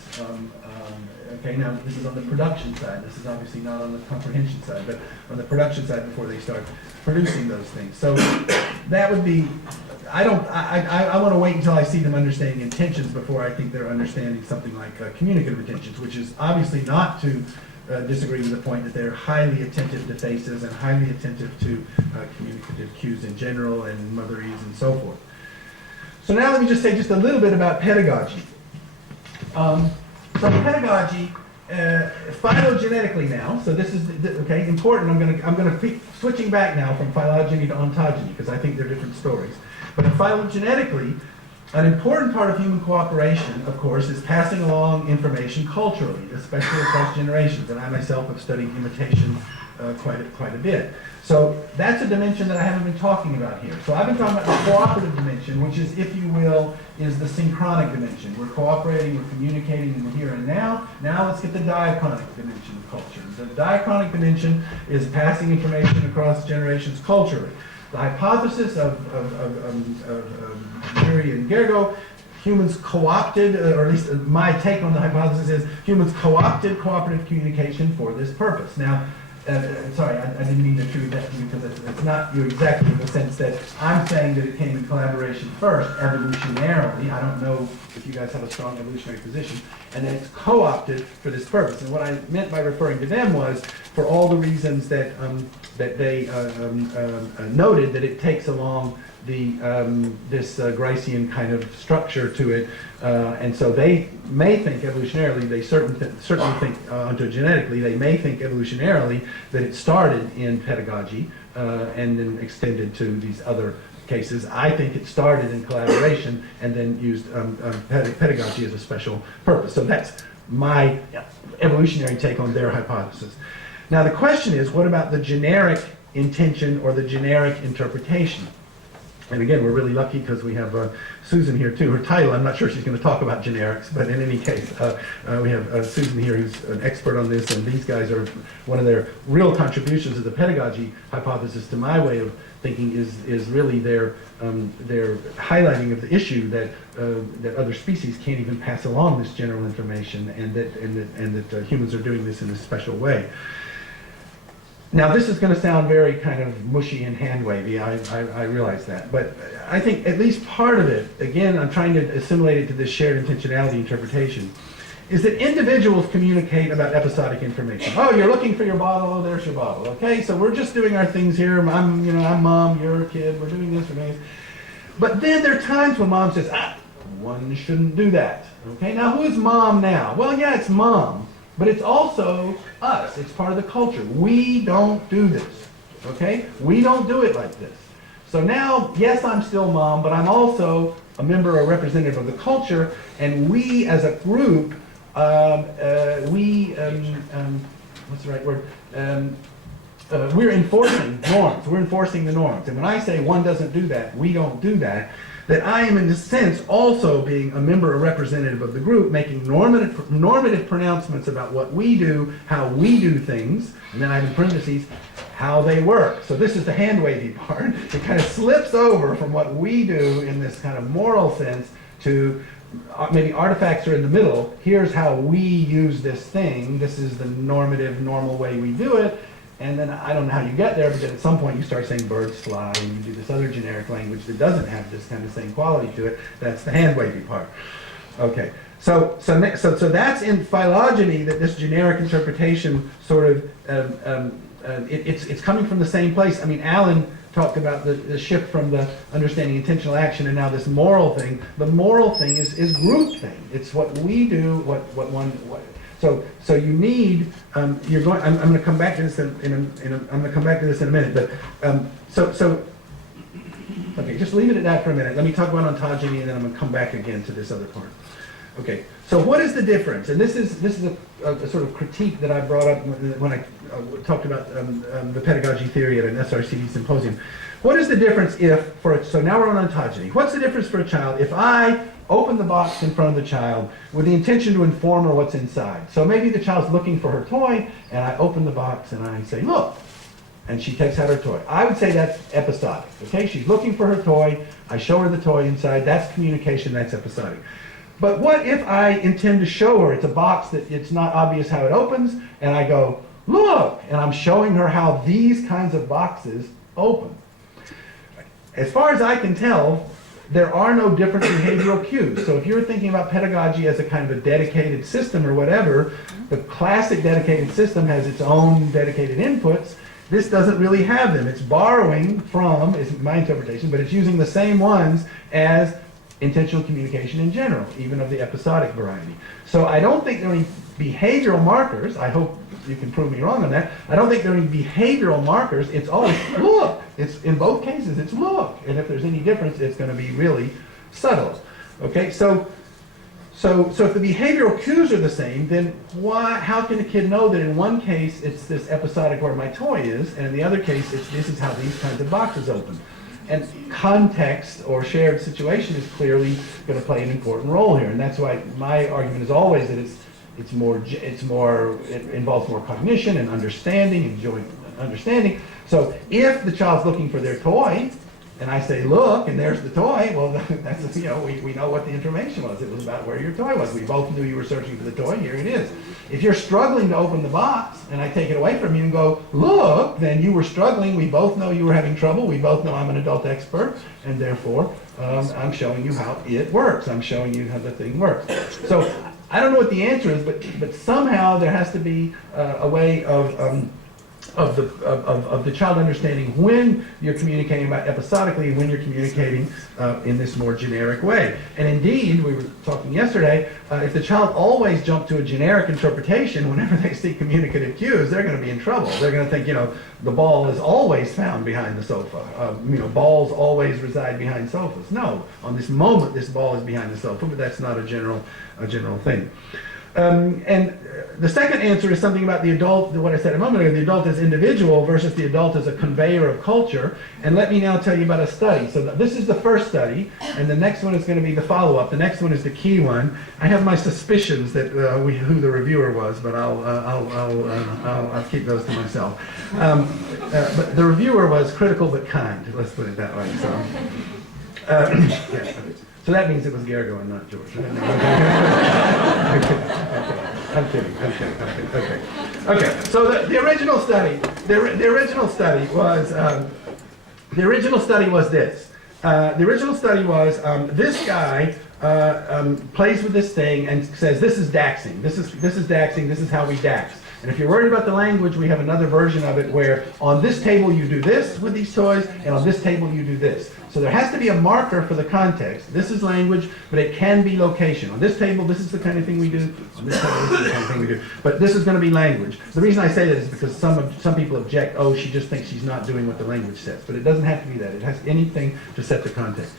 Okay, now this is on the production side. This is obviously not on the comprehension side, but on the production side before they start producing those things. So that would be, I want to wait until I see them understanding intentions before I think they're understanding something like communicative intentions, which is obviously not to disagree with the point that they're highly attentive to faces and highly attentive to communicative cues in general and motherese and so forth. So now let me just say just a little bit about pedagogy. So pedagogy, phylogenetically now, so this is, okay, important, I'm going to keep switching back now from phylogeny to ontogeny, because I think they're different stories. But phylogenetically, an important part of human cooperation, of course, is passing along information culturally, especially across generations, and I myself have studied imitation quite a bit. So that's a dimension that I haven't been talking about here. So I've been talking about the cooperative dimension, which is, if you will, is the synchronic dimension. We're cooperating, we're communicating in the here and now. Now let's get the diachronic dimension of culture. The diachronic dimension is passing information across generations culturally. The hypothesis of Murray and Gergo, humans co-opted, or at least my take on the hypothesis is, humans co-opted cooperative communication for this purpose. Now, sorry, I didn't mean to attribute that to you, because it's not you exactly, in the sense that I'm saying that it came in collaboration first, evolutionarily. I don't know if you guys have a strong evolutionary position, and then it's co-opted for this purpose. And what I meant by referring to them was for all the reasons that they noted, that it takes along the this Gricean kind of structure to it, and so they may think evolutionarily, they certainly think ontogenetically, they may think evolutionarily that it started in pedagogy and then extended to these other cases. I think it started in collaboration and then used pedagogy as a special purpose. So that's my evolutionary take on their hypothesis. Now the question is, what about the generic intention or the generic interpretation? And again, we're really lucky because we have Susan here too. Her title, I'm not sure she's going to talk about generics, but in any case, we have Susan here who's an expert on this, and these guys are, one of their real contributions to the pedagogy hypothesis, to my way of thinking, is really their highlighting of the issue that that other species can't even pass along this general information, and that humans are doing this in a special way. Now this is going to sound very kind of mushy and hand-wavy, I realize that, but I think at least part of it, again, I'm trying to assimilate it to this shared intentionality interpretation, is that individuals communicate about episodic information. Oh, you're looking for your bottle, oh, there's your bottle, okay? So we're just doing our things here, I'm mom, you're a kid, we're doing this, we're doing this. But then there are times when mom says, one shouldn't do that, okay? Now who is mom now? Well, yeah, it's mom. But it's also us. It's part of the culture. We don't do this, okay? We don't do it like this. So now, yes, I'm still mom, but I'm also a member or representative of the culture, and we as a group, what's the right word? We're enforcing norms. We're enforcing the norms. And when I say one doesn't do that, we don't do that, that I am in a sense also being a member or representative of the group, making normative pronouncements about what we do, how we do things, and then I have in parentheses, how they work. So this is the hand-wavy part. It kind of slips over from what we do in this kind of moral sense to maybe artifacts are in the middle. Here's how we use this thing. This is the normative, normal way we do it. And then I don't know how you get there, but then at some point you start saying birds fly, and you do this other generic language that doesn't have this kind of same quality to it. That's the hand-wavy part. Okay, so that's in phylogeny, that this generic interpretation sort of, it's coming from the same place. I mean, Alan talked about the shift from the understanding intentional action and now this moral thing. The moral thing is group thing. It's what we do, So you need, I'm going to come back to this in a minute. But okay, just leave it at that for a minute. Let me talk about ontogeny, and then I'm going to come back again to this other part. Okay, so what is the difference? And this is a sort of critique that I brought up when I talked about the pedagogy theory at an SRCD symposium. What is the difference so now we're on ontogeny. What's the difference for a child if I open the box in front of the child with the intention to inform her what's inside? So maybe the child's looking for her toy, and I open the box and I say, look, and she takes out her toy. I would say that's episodic, okay? She's looking for her toy, I show her the toy inside, that's communication, that's episodic. But what if I intend to show her, it's a box that it's not obvious how it opens, and I go, look, and I'm showing her how these kinds of boxes open. As far as I can tell, there are no different behavioral cues. So if you're thinking about pedagogy as a kind of a dedicated system or whatever, the classic dedicated system has its own dedicated inputs. This doesn't really have them. It's borrowing from, is my interpretation, but it's using the same ones as intentional communication in general, even of the episodic variety. So I don't think there are any behavioral markers. I hope you can prove me wrong on that. I don't think there are any behavioral markers. It's always look. It's in both cases, it's look. And if there's any difference, it's going to be really subtle. Okay, so if the behavioral cues are the same, then how can a kid know that in one case it's this episodic where my toy is, and in the other case this is how these kinds of boxes open? And context or shared situation is clearly going to play an important role here, and that's why my argument is always that it involves more cognition and understanding and joint understanding. So if the child's looking for their toy, and I say, look, and there's the toy, well, that's, we know what the information was. It was about where your toy was. We both knew you were searching for the toy. Here it is. If you're struggling to open the box, and I take it away from you and go, look, then you were struggling. We both know you were having trouble. We both know I'm an adult expert, and therefore, I'm showing you how it works. I'm showing you how the thing works. So I don't know what the answer is, but somehow there has to be a way of the child understanding when you're communicating about episodically and when you're communicating in this more generic way. And indeed, we were talking yesterday, if the child always jumped to a generic interpretation whenever they see communicative cues, they're going to be in trouble. They're going to think, the ball is always found behind the sofa. Balls always reside behind sofas. No, on this moment, this ball is behind the sofa, but that's not a general thing. And the second answer is something about the adult, what I said a moment ago, the adult as individual versus the adult as a conveyor of culture. And let me now tell you about a study. So this is the first study, and the next one is going to be the follow-up. The next one is the key one. I have my suspicions that who the reviewer was, but I'll keep those to myself. But the reviewer was critical but kind. Let's put it that way. So. Yeah. So that means it was Gergo and not George. I'm kidding. Okay. So the original study, the original study was this. The original study was this guy plays with this thing and says, "This is daxing. This is daxing. This is how we dax." And if you're worried about the language, we have another version of it where on this table you do this with these toys, and on this table you do this. So there has to be a marker for the context. This is language, but it can be location. On this table, this is the kind of thing we do. On this table, this is the kind of thing we do. But this is going to be language. The reason I say that is because some people object, oh, she just thinks she's not doing what the language says. But it doesn't have to be that. It has anything to set the context.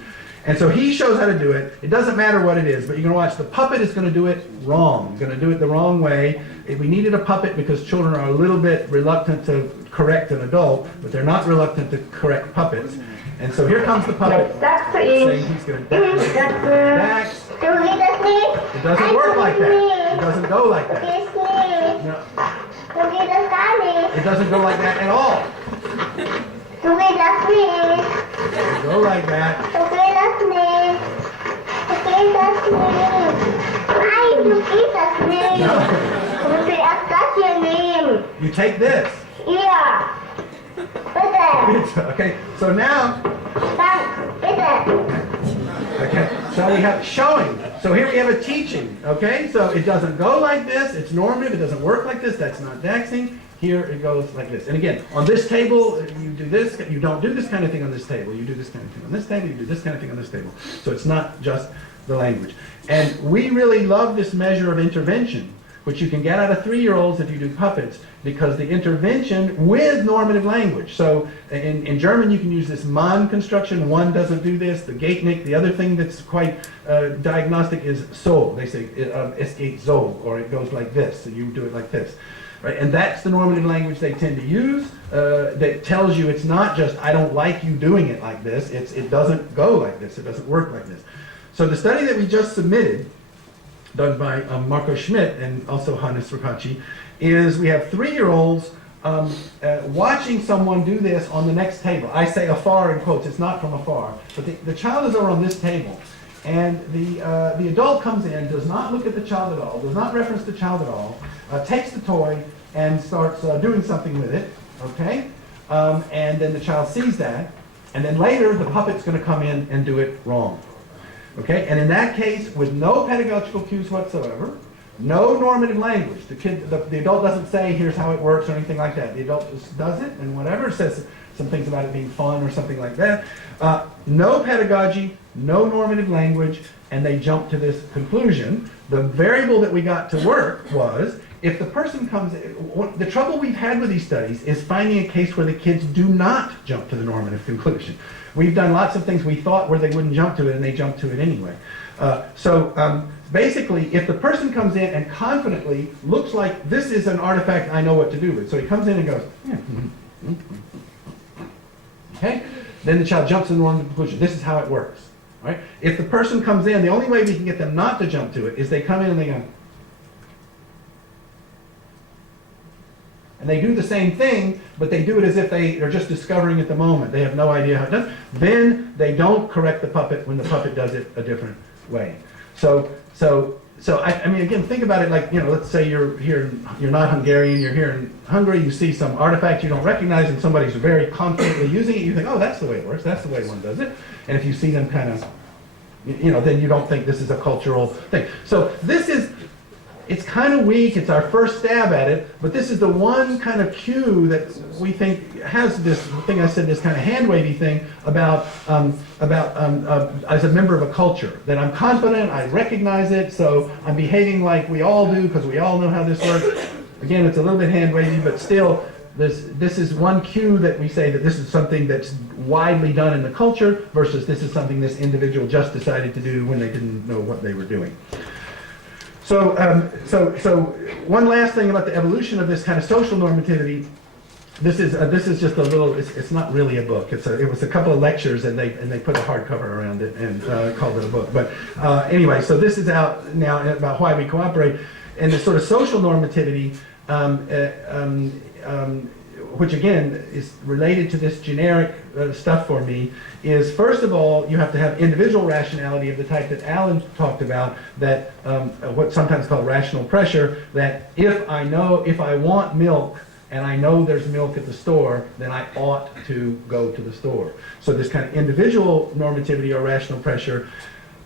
And so he shows how to do it. It doesn't matter what it is, but you're going to watch the puppet is going to do it wrong. Going to do it the wrong way. We needed a puppet because children are a little bit reluctant to correct an adult, but they're not reluctant to correct puppets. And so here comes the puppet saying he's going to dax. It doesn't work like that. It doesn't go like that. No. It doesn't go like that at all. It doesn't go like that. No. You take this. Yeah. Okay, so now. Okay, so we have showing. So here we have a teaching. Okay, so it doesn't go like this. It's normative. It doesn't work like this. That's not daxing. Here it goes like this. And again, on this table, you do this. You don't do this kind of thing on this table. You do this kind of thing on this table. You do this kind of thing on this table. So it's not just the language. And we really love this measure of intervention, which you can get out of 3-year-olds if you do puppets, because the intervention with normative language. So in German you can use this Mann construction. One doesn't do this. The Gatenik, the other thing that's quite diagnostic is so. They say es geht so, or it goes like this, so you do it like this. Right? And that's the normative language they tend to use that tells you it's not just, I don't like you doing it like this, it doesn't go like this, it doesn't work like this. So the study that we just submitted, done by Marco Schmidt and also Hannes Ricacci, is we have 3-year-olds watching someone do this on the next table. I say afar in quotes, it's not from afar, but the child is over on this table. And the adult comes in, does not look at the child at all, does not reference the child at all, takes the toy and starts doing something with it, okay? And then the child sees that, and then later the puppet's going to come in and do it wrong, okay? And in that case, with no pedagogical cues whatsoever, no normative language. The adult doesn't say, here's how it works or anything like that. The adult just does it and whatever, says some things about it being fun or something like that. No pedagogy, no normative language, and they jump to this conclusion. The variable that we got to work was, if the person comes in, the trouble we've had with these studies is finding a case where the kids do not jump to the normative conclusion. We've done lots of things we thought where they wouldn't jump to it, and they jump to it anyway. Basically, if the person comes in and confidently looks like this is an artifact I know what to do with, so he comes in and goes, okay, then the child jumps to the normative conclusion. This is how it works. Right? If the person comes in, the only way we can get them not to jump to it is they come in and they go, and they do the same thing, but they do it as if they are just discovering at the moment. They have no idea how it does. Then they don't correct the puppet when the puppet does it a different way. So I mean, again, think about it like, let's say you're not Hungarian, you're here in Hungary, you see some artifact you don't recognize and somebody's very confidently using it, you think, oh, that's the way it works, that's the way one does it. And if you see them kind of, then you don't think this is a cultural thing. So it's kind of weak, it's our first stab at it, but this is the one kind of cue that we think has this thing I said, this kind of hand-wavy thing about as a member of a culture, that I'm confident, I recognize it, so I'm behaving like we all do, because we all know how this works. Again, it's a little bit hand-wavy, but still, this is one cue that we say that this is something that's widely done in the culture, versus this is something this individual just decided to do when they didn't know what they were doing. So one last thing about the evolution of this kind of social normativity. This is just a little. It's not really a book. It was a couple of lectures, and they put a hardcover around it and called it a book. But anyway, so this is out now about why we cooperate, and the sort of social normativity, which again is related to this generic stuff for me, is first of all, you have to have individual rationality of the type that Alan talked about, that what's sometimes called rational pressure, that if I want milk and I know there's milk at the store, then I ought to go to the store. So this kind of individual normativity or rational pressure.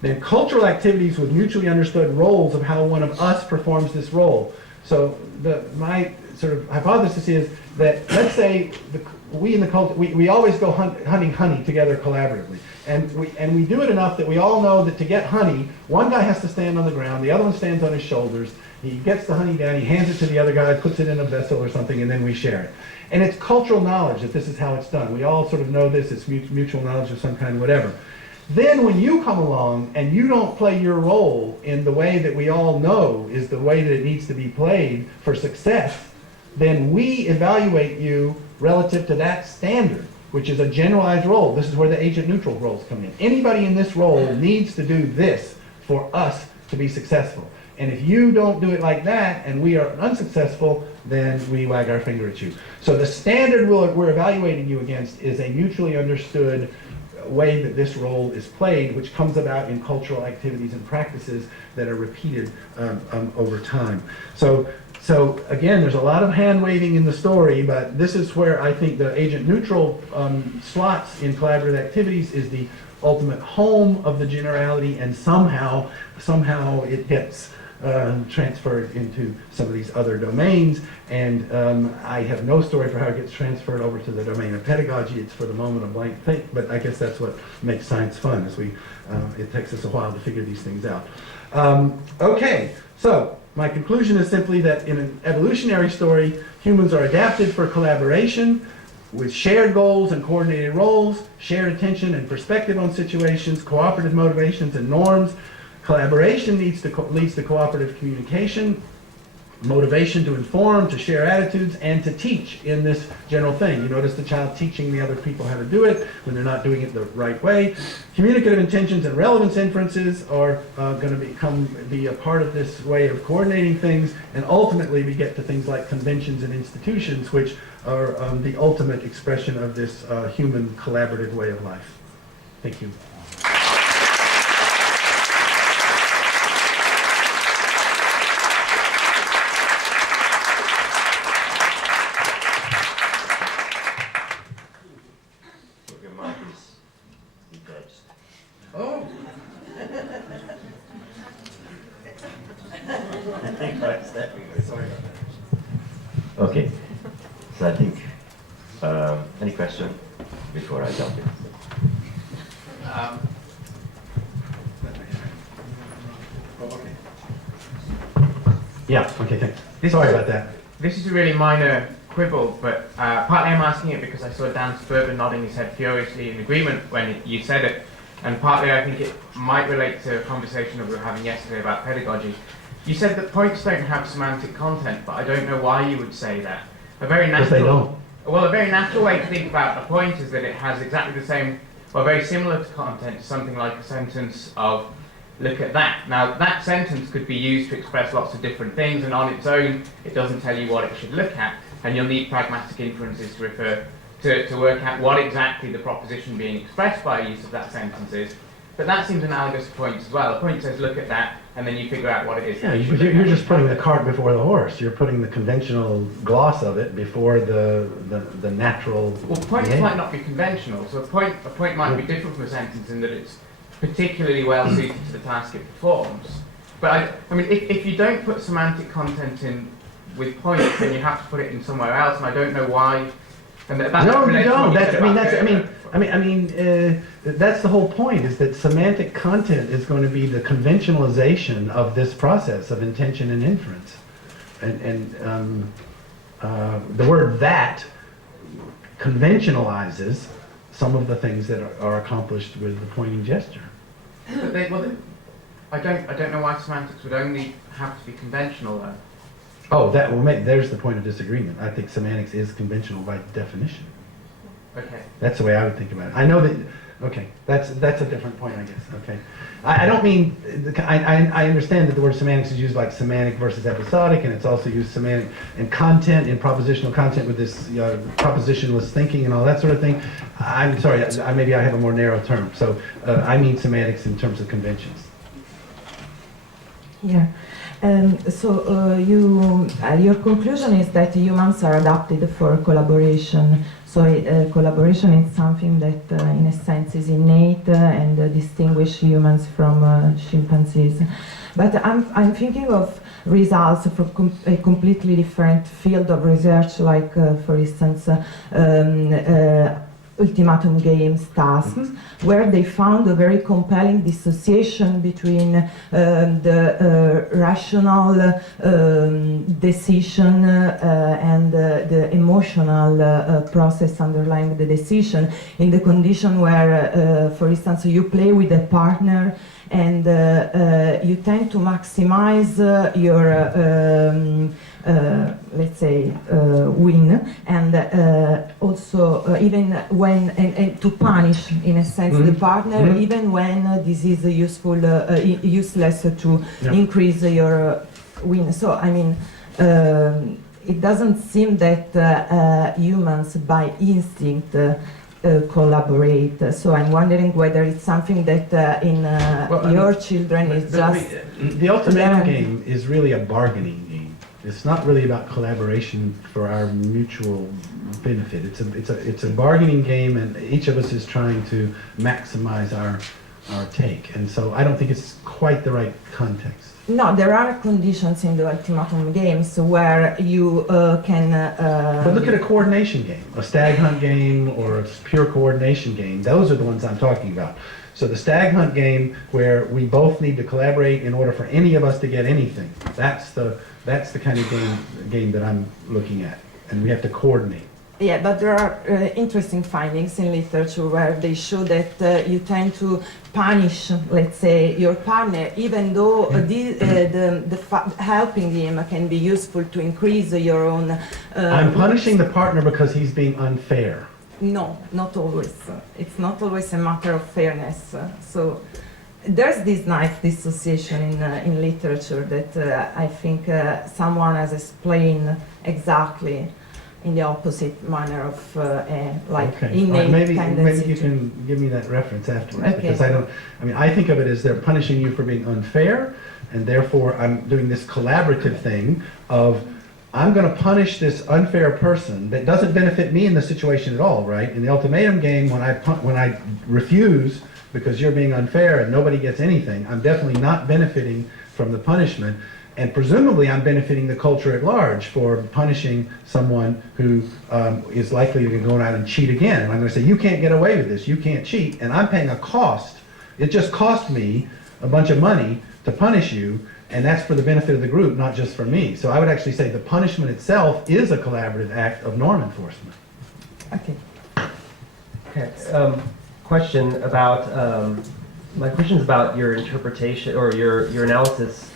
Then cultural activities with mutually understood roles of how one of us performs this role. So my sort of hypothesis is that, let's say we in the culture, we always go hunting honey together collaboratively, and we do it enough that we all know that to get honey, one guy has to stand on the ground, the other one stands on his shoulders, he gets the honey down, he hands it to the other guy, puts it in a vessel or something, and then we share it. And it's cultural knowledge that this is how it's done. We all sort of know this, it's mutual knowledge of some kind, whatever. Then when you come along and you don't play your role in the way that we all know is the way that it needs to be played for success, then we evaluate you relative to that standard, which is a generalized role. This is where the agent neutral roles come in. Anybody in this role needs to do this for us to be successful. And if you don't do it like that and we are unsuccessful, then we wag our finger at you. So the standard we're evaluating you against is a mutually understood way that this role is played, which comes about in cultural activities and practices that are repeated over time. So again, there's a lot of hand waving in the story, but this is where I think the agent neutral slots in collaborative activities is the ultimate home of the generality, and somehow it gets transferred into some of these other domains. And I have no story for how it gets transferred over to the domain of pedagogy. It's for the moment a blank thing, but I guess that's what makes science fun, is it takes us a while to figure these things out. Okay, so my conclusion is simply that in an evolutionary story, humans are adapted for collaboration with shared goals and coordinated roles, shared attention and perspective on situations, cooperative motivations and norms. Collaboration leads to cooperative communication, motivation to inform, to share attitudes, and to teach in this general thing. You notice the child teaching the other people how to do it when they're not doing it the right way. Communicative intentions and relevance inferences are going to be a part of this way of coordinating things, and ultimately we get to things like conventions and institutions, which are the ultimate expression of this human collaborative way of life. Thank you. Oh. Okay, so I think, any question before I jump in? Yeah, okay, thanks. Sorry about that. This is a really minor quibble, but partly I'm asking it because I saw Dan Sperber nodding his head furiously in agreement when you said it, and partly I think it might relate to a conversation that we were having yesterday about pedagogy. You said that points don't have semantic content, but I don't know why you would say that. A very natural, Because they don't. Well, a very natural way to think about a point is that it has exactly the same, well, very similar to content to something like a sentence of, look at that. Now, that sentence could be used to express lots of different things, and on its own, it doesn't tell you what it should look at, and you'll need pragmatic inferences to refer to work out what exactly the proposition being expressed by use of that sentence is. But that seems analogous to points as well. A point says, look at that, and then you figure out what it is. Yeah, you're just putting the cart before the horse. You're putting the conventional gloss of it before the natural. Well, points might not be conventional, so a point might be different from a sentence in that it's particularly well suited to the task it performs. But I mean, if you don't put semantic content in with points, then you have to put it in somewhere else, and I don't know why. And that's No, you don't. That's the whole point, is that semantic content is going to be the conventionalization of this process of intention and inference. And the word "that" conventionalizes some of the things that are accomplished with the pointing gesture. But I don't know why semantics would only have to be conventional, though. Oh, there's the point of disagreement. I think semantics is conventional by definition. Okay. That's the way I would think about it. I know that. Okay, that's a different point, I guess. Okay, I don't mean. I understand that the word semantics is used like semantic versus episodic, and it's also used semantic and content in propositional content with this propositionless thinking and all that sort of thing. I'm sorry. Maybe I have a more narrow term. So I mean semantics in terms of conventions. Yeah. Your conclusion is that humans are adapted for collaboration. So collaboration is something that, in a sense, is innate and distinguishes humans from chimpanzees. But I'm thinking of results from a completely different field of research, like, for instance, ultimatum games tasks, where they found a very compelling dissociation between the rational decision and the emotional process underlying the decision, in the condition where, for instance, you play with a partner and you tend to maximize your let's say win, and also even when and to punish in a sense the partner, even when this is useful useless to increase your win. So I mean, it doesn't seem that humans by instinct collaborate. So I'm wondering whether it's something that in your children is just the ultimatum game is really a bargaining game. It's not really about collaboration for our mutual benefit. It's a bargaining game, and each of us is trying to maximize our our take. And so I don't think it's quite the right context. No, there are conditions in the ultimatum games where you can. But look at a coordination game, a stag hunt game or a pure coordination game. Those are the ones I'm talking about. So the stag hunt game where we both need to collaborate in order for any of us to get anything. That's the kind of game that I'm looking at, and we have to coordinate. Yeah, but there are interesting findings in literature where they show that you tend to punish, let's say, your partner, even though helping him can be useful to increase your own. I'm punishing the partner because he's being unfair. No, not always. It's not always a matter of fairness. So there's this nice dissociation in literature that I think someone has explained exactly in the opposite manner of innate maybe tendency. you can give me that reference afterwards, Okay. because I think of it as they're punishing you for being unfair, and therefore I'm doing this collaborative thing of I'm going to punish this unfair person that doesn't benefit me in the situation at all, right? In the ultimatum game, when I refuse because you're being unfair and nobody gets anything, I'm definitely not benefiting from the punishment. And presumably I'm benefiting the culture at large for punishing someone who is likely to go out and cheat again. And I'm going to say, you can't get away with this, you can't cheat, and I'm paying a cost. It just cost me a bunch of money to punish you, and that's for the benefit of the group, not just for me. So I would actually say the punishment itself is a collaborative act of norm enforcement. Okay. Okay. Question about, my question is about your interpretation or your analysis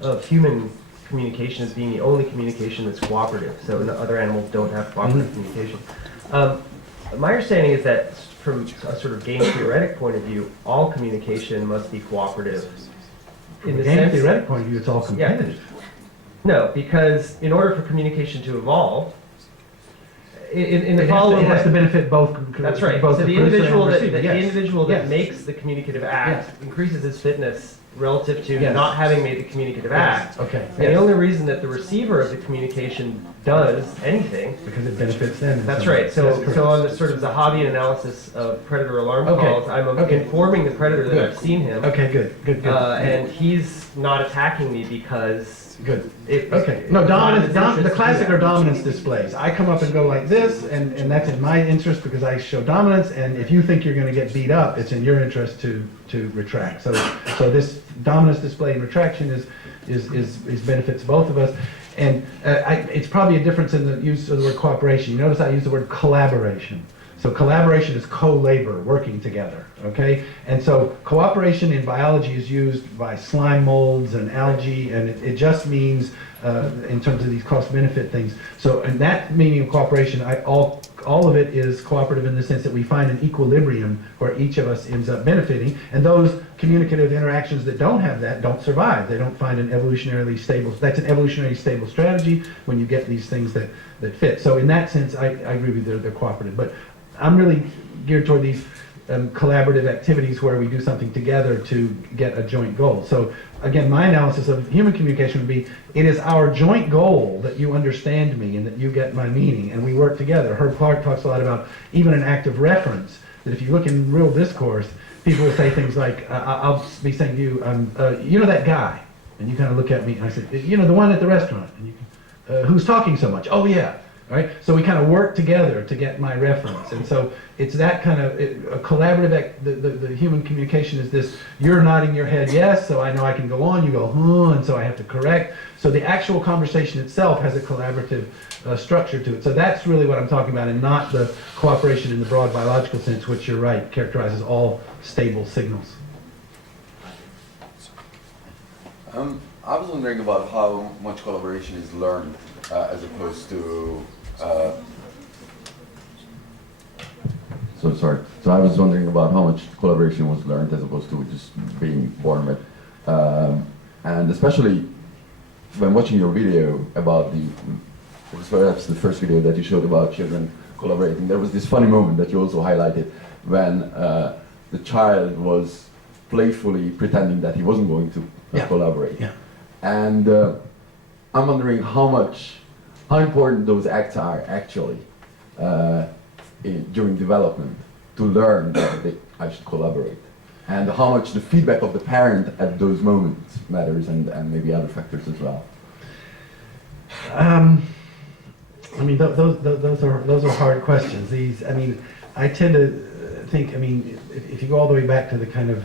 of human communication as being the only communication that's cooperative. So other animals don't have cooperative communication. My understanding is that from a sort of game theoretic point of view, all communication must be cooperative. From a game theoretic point of view, it's all competitive. No, because in order for communication to evolve, in the following it has to benefit both. That's right. Both So the producer and individual that receiver. the individual that Yes. makes the communicative act increases his fitness relative to Yes. not having made the communicative act. Okay. And the only reason that the receiver of the communication does anything, Because it benefits them. in that's some way. right. So That's correct. so on the sort of Zahavian analysis of predator alarm Okay. calls, I'm Okay. informing the predator that Good. I've seen him, Okay, good. and he's not attacking me because Good. it. Okay. No, dominance. it's The classic are dominance displays. I come up and go like this, and that's in my interest because I show dominance. And if you think you're going to get beat up, it's in your interest to retract. So this dominance display and retraction is benefits both of us. And it's probably a difference in the use of the word cooperation. You notice I use the word collaboration. So collaboration is co-labor, working together, okay? And so cooperation in biology is used by slime molds and algae, and it just means, in terms of these cost-benefit things. So in that meaning of cooperation, all of it is cooperative in the sense that we find an equilibrium where each of us ends up benefiting, and those communicative interactions that don't have that don't survive. They don't find an evolutionarily stable, that's an evolutionarily stable strategy when you get these things that fit. So in that sense, I agree with you, they're cooperative. But I'm really geared toward these collaborative activities where we do something together to get a joint goal. So again, my analysis of human communication would be, it is our joint goal that you understand me and that you get my meaning, and we work together. Herb Clark talks a lot about even an act of reference, that if you look in real discourse, people will say things like, I'll be saying to you, you know that guy? And you kind of look at me and I said, you know, the one at the restaurant, and you, who's talking so much? Oh yeah. Right? So we kind of work together to get my reference. And so it's that kind of a collaborative, the human communication is this, you're nodding your head yes, so I know I can go on, you go, and so I have to correct. So the actual conversation itself has a collaborative structure to it. So that's really what I'm talking about, and not the cooperation in the broad biological sense, which you're right, characterizes all stable signals. I was wondering about how much collaboration is learned as opposed to So I was wondering about how much collaboration was learned as opposed to just being born with. And especially when watching your video about it was perhaps the first video that you showed about children collaborating, there was this funny moment that you also highlighted when the child was playfully pretending that he wasn't going to collaborate. Yeah. And I'm wondering how important those acts are actually during development to learn that I should collaborate. and how much the feedback of the parent at those moments matters, and maybe other factors as well. I mean, those are hard questions. I mean, I tend to think, I mean, if you go all the way back to the kind of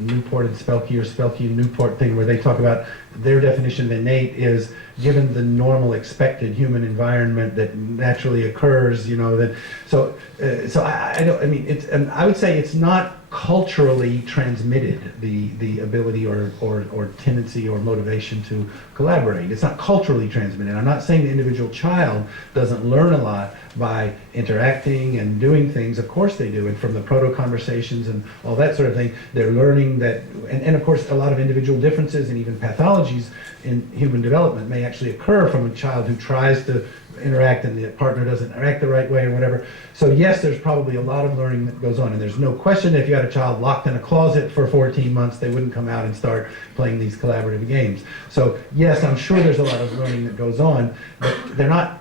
Newport and Spelke, or Spelke and Newport thing, where they talk about their definition of innate is given the normal expected human environment that naturally occurs, you know, that, so I don't, I mean, it's, and I would say it's not culturally transmitted, the ability or tendency or motivation to collaborate. It's not culturally transmitted. I'm not saying the individual child doesn't learn a lot by interacting and doing things. Of course they do, and from the proto-conversations and all that sort of thing, they're learning that, and of course a lot of individual differences and even pathologies in human development may actually occur from a child who tries to interact and the partner doesn't interact the right way or whatever. So yes, there's probably a lot of learning that goes on, and there's no question that if you had a child locked in a closet for 14 months, they wouldn't come out and start playing these collaborative games. So yes, I'm sure there's a lot of learning that goes on, but they're not,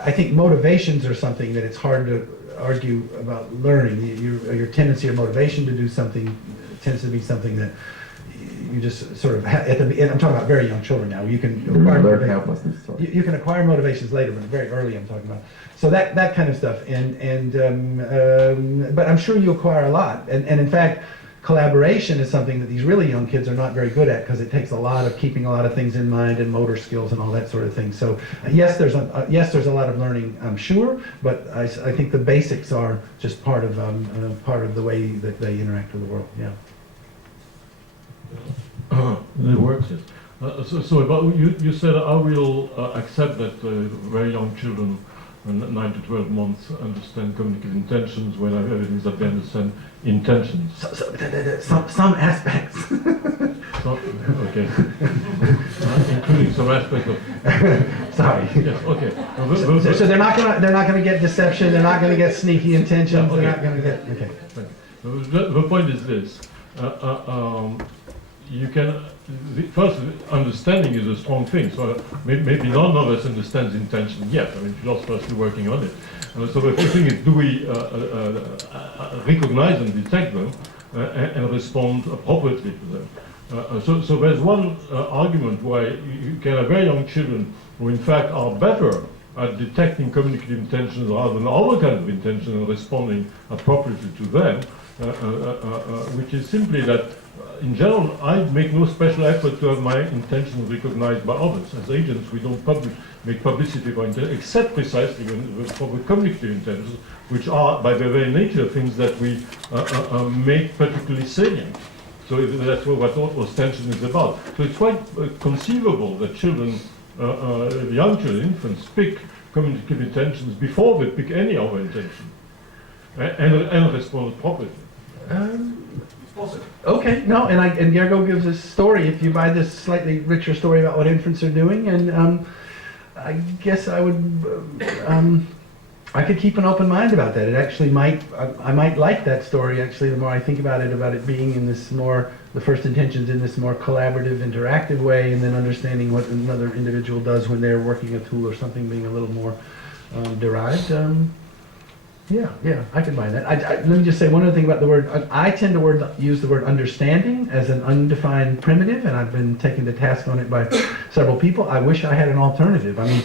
I think motivations are something that it's hard to argue about learning. Your tendency or motivation to do something tends to be something that you just sort of, I'm talking about very young children now. You can acquire you can acquire motivations later, but very early I'm talking about. So that kind of stuff, but I'm sure you acquire a lot, and in fact, collaboration is something that these really young kids are not very good at, because it takes a lot of keeping a lot of things in mind and motor skills and all that sort of thing. So yes, there's a lot of learning, I'm sure, but I think the basics are just part of the way that they interact with the world. Yeah. It works, yes. So about you said I will accept that very young children, 9 to 12 months, understand communicative intentions when I have evidence that they understand intentions. Some aspects. Okay. Including some aspects of. Sorry. Yes. Okay. So they're not gonna get deception. They're not gonna get sneaky intentions. Yeah, okay. They're not gonna get. Okay. The point is this. You can, first, understanding is a strong thing, so maybe none of us understands intention yet. I mean, philosophers are working on it. So the first thing is, do we recognize and detect them and respond appropriately to them? So there's one argument why you can have very young children who in fact are better at detecting communicative intentions rather than other kinds of intentions and responding appropriately to them, which is simply that in general, I make no special effort to have my intentions recognized by others. As agents, we don't make publicity for intentions, except precisely for the communicative intentions, which are, by their very nature, things that we make particularly salient. So that's what ostension is about. So it's quite conceivable that children, young children, infants, pick communicative intentions before they pick any other intention, and respond appropriately. Okay, no, and Gergo gives a story. If you buy this slightly richer story about what infants are doing, and I guess I would, I could keep an open mind about that. It actually might, I might like that story. Actually, the more I think about it being in this more, the first intentions in this more collaborative, interactive way, and then understanding what another individual does when they're working a tool or something being a little more derived. Yeah, I can buy that. Let me just say one other thing about the word. I tend to use the word understanding as an undefined primitive, and I've been taken to task on it by several people. I wish I had an alternative. I mean,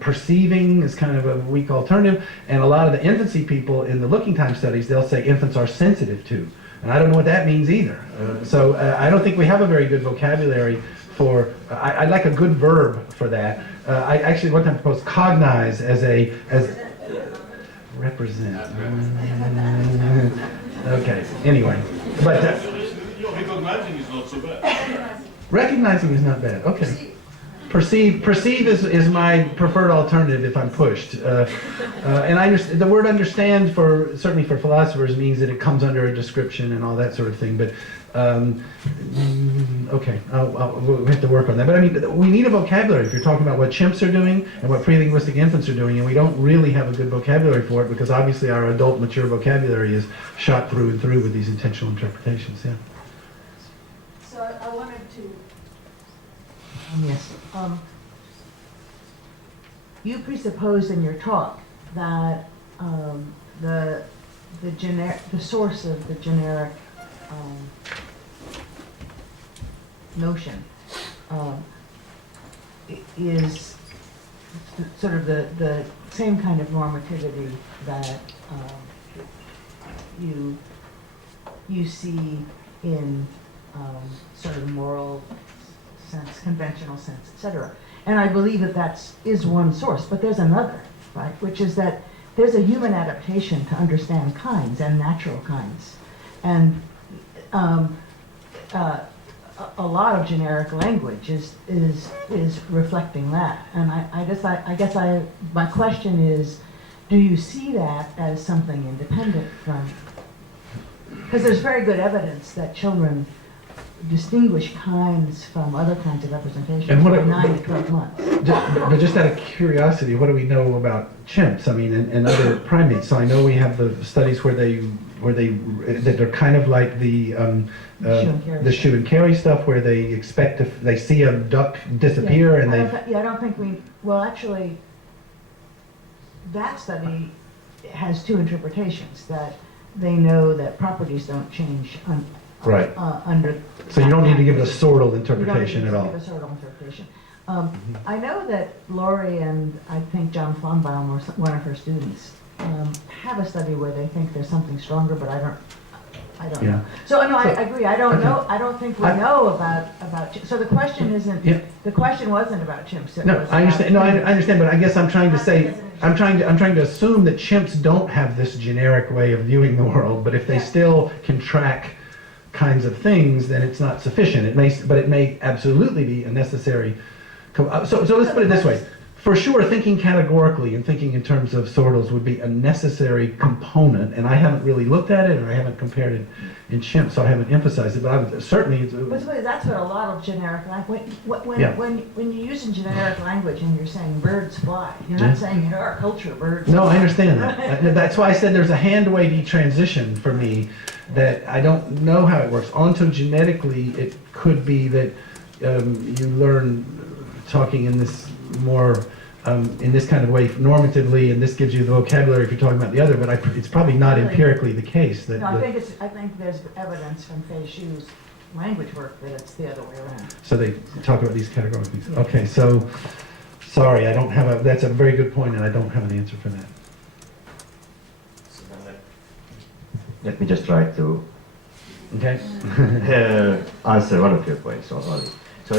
perceiving is kind of a weak alternative, and a lot of the infancy people in the looking time studies, they'll say infants are sensitive to, and I don't know what that means either. So I don't think we have a very good vocabulary for. I'd like a good verb for that. I actually one time proposed cognize as represent. Okay. Anyway, but recognizing is not so bad. Recognizing is not bad. Okay. Perceive is my preferred alternative if I'm pushed. And I understand the word understand certainly for philosophers means that it comes under a description and all that sort of thing. But okay, we'll have to work on that. But I mean, we need a vocabulary if you're talking about what chimps are doing and what pre-linguistic infants are doing, and we don't really have a good vocabulary for it because obviously our adult mature vocabulary is shot through and through with these intentional interpretations. Yeah. So I wanted to. Yes. You presupposed in your talk that the the source of the generic notion is sort of the same kind of normativity that you see in sort of moral sense, conventional sense, etc. And I believe that is one source, but there's another, right? Which is that there's a human adaptation to understand kinds and natural kinds, and a lot of generic language is reflecting that. And I guess my question is, do you see that as something independent from? Because there's very good evidence that children distinguish kinds from other kinds of representation And what by 9 to 12 months. But just out of curiosity, what do we know about chimps? I mean, and other primates. So I know we have the studies where that are kind of like the shoe and carry stuff, where they expect if they see a duck disappear and I don't think we. Well, actually, that study has two interpretations. That they know that properties don't change right under. So you don't need to give it a sortal interpretation at all. You don't need to give a sortal interpretation. I know that Lori and I think John Flombaum, or one of her students, have a study where they think there's something stronger, but I don't know. So no, I agree. I don't know. I don't think we know about. So the question isn't. Yeah. The question wasn't about chimps. No, I understand. No, I understand. But I guess I'm trying to say. I'm trying to assume that chimps don't have this generic way of viewing the world. But if they still can track kinds of things, then it's not sufficient. It may absolutely be a necessary. So let's put it this way. For sure, thinking categorically and thinking in terms of sortals would be a necessary component, and I haven't really looked at it, or I haven't compared it in chimps, so I haven't emphasized it, but I would certainly... That's what a lot of generic language... When you use in generic language and you're saying birds fly, you're not saying in our culture birds fly. No, I understand that. That's why I said there's a hand-wavy transition for me that I don't know how it works. Ontogenetically, it could be that you learn talking in this more in this kind of way normatively, and this gives you the vocabulary if you're talking about the other, but it's probably not empirically the case. That no, I think there's evidence from Fei Shu's language work that it's the other way around. So they talk about these categorical things. Okay, so sorry, I don't have that's a very good point, and I don't have an answer for that. So let me just try to answer one of your points only. So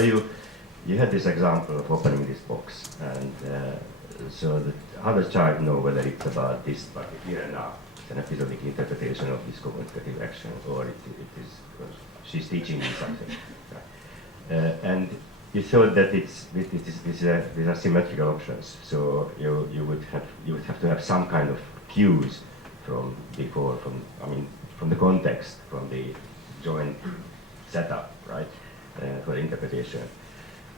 you had this example of opening this box, and so how does child know whether it's about this particular now? It's an episodic interpretation of this communicative action, or it is she's teaching me something. Right? And you thought that these are symmetrical options. So you would have to have some kind of cues from before, from the context, from the joint setup, right, for interpretation.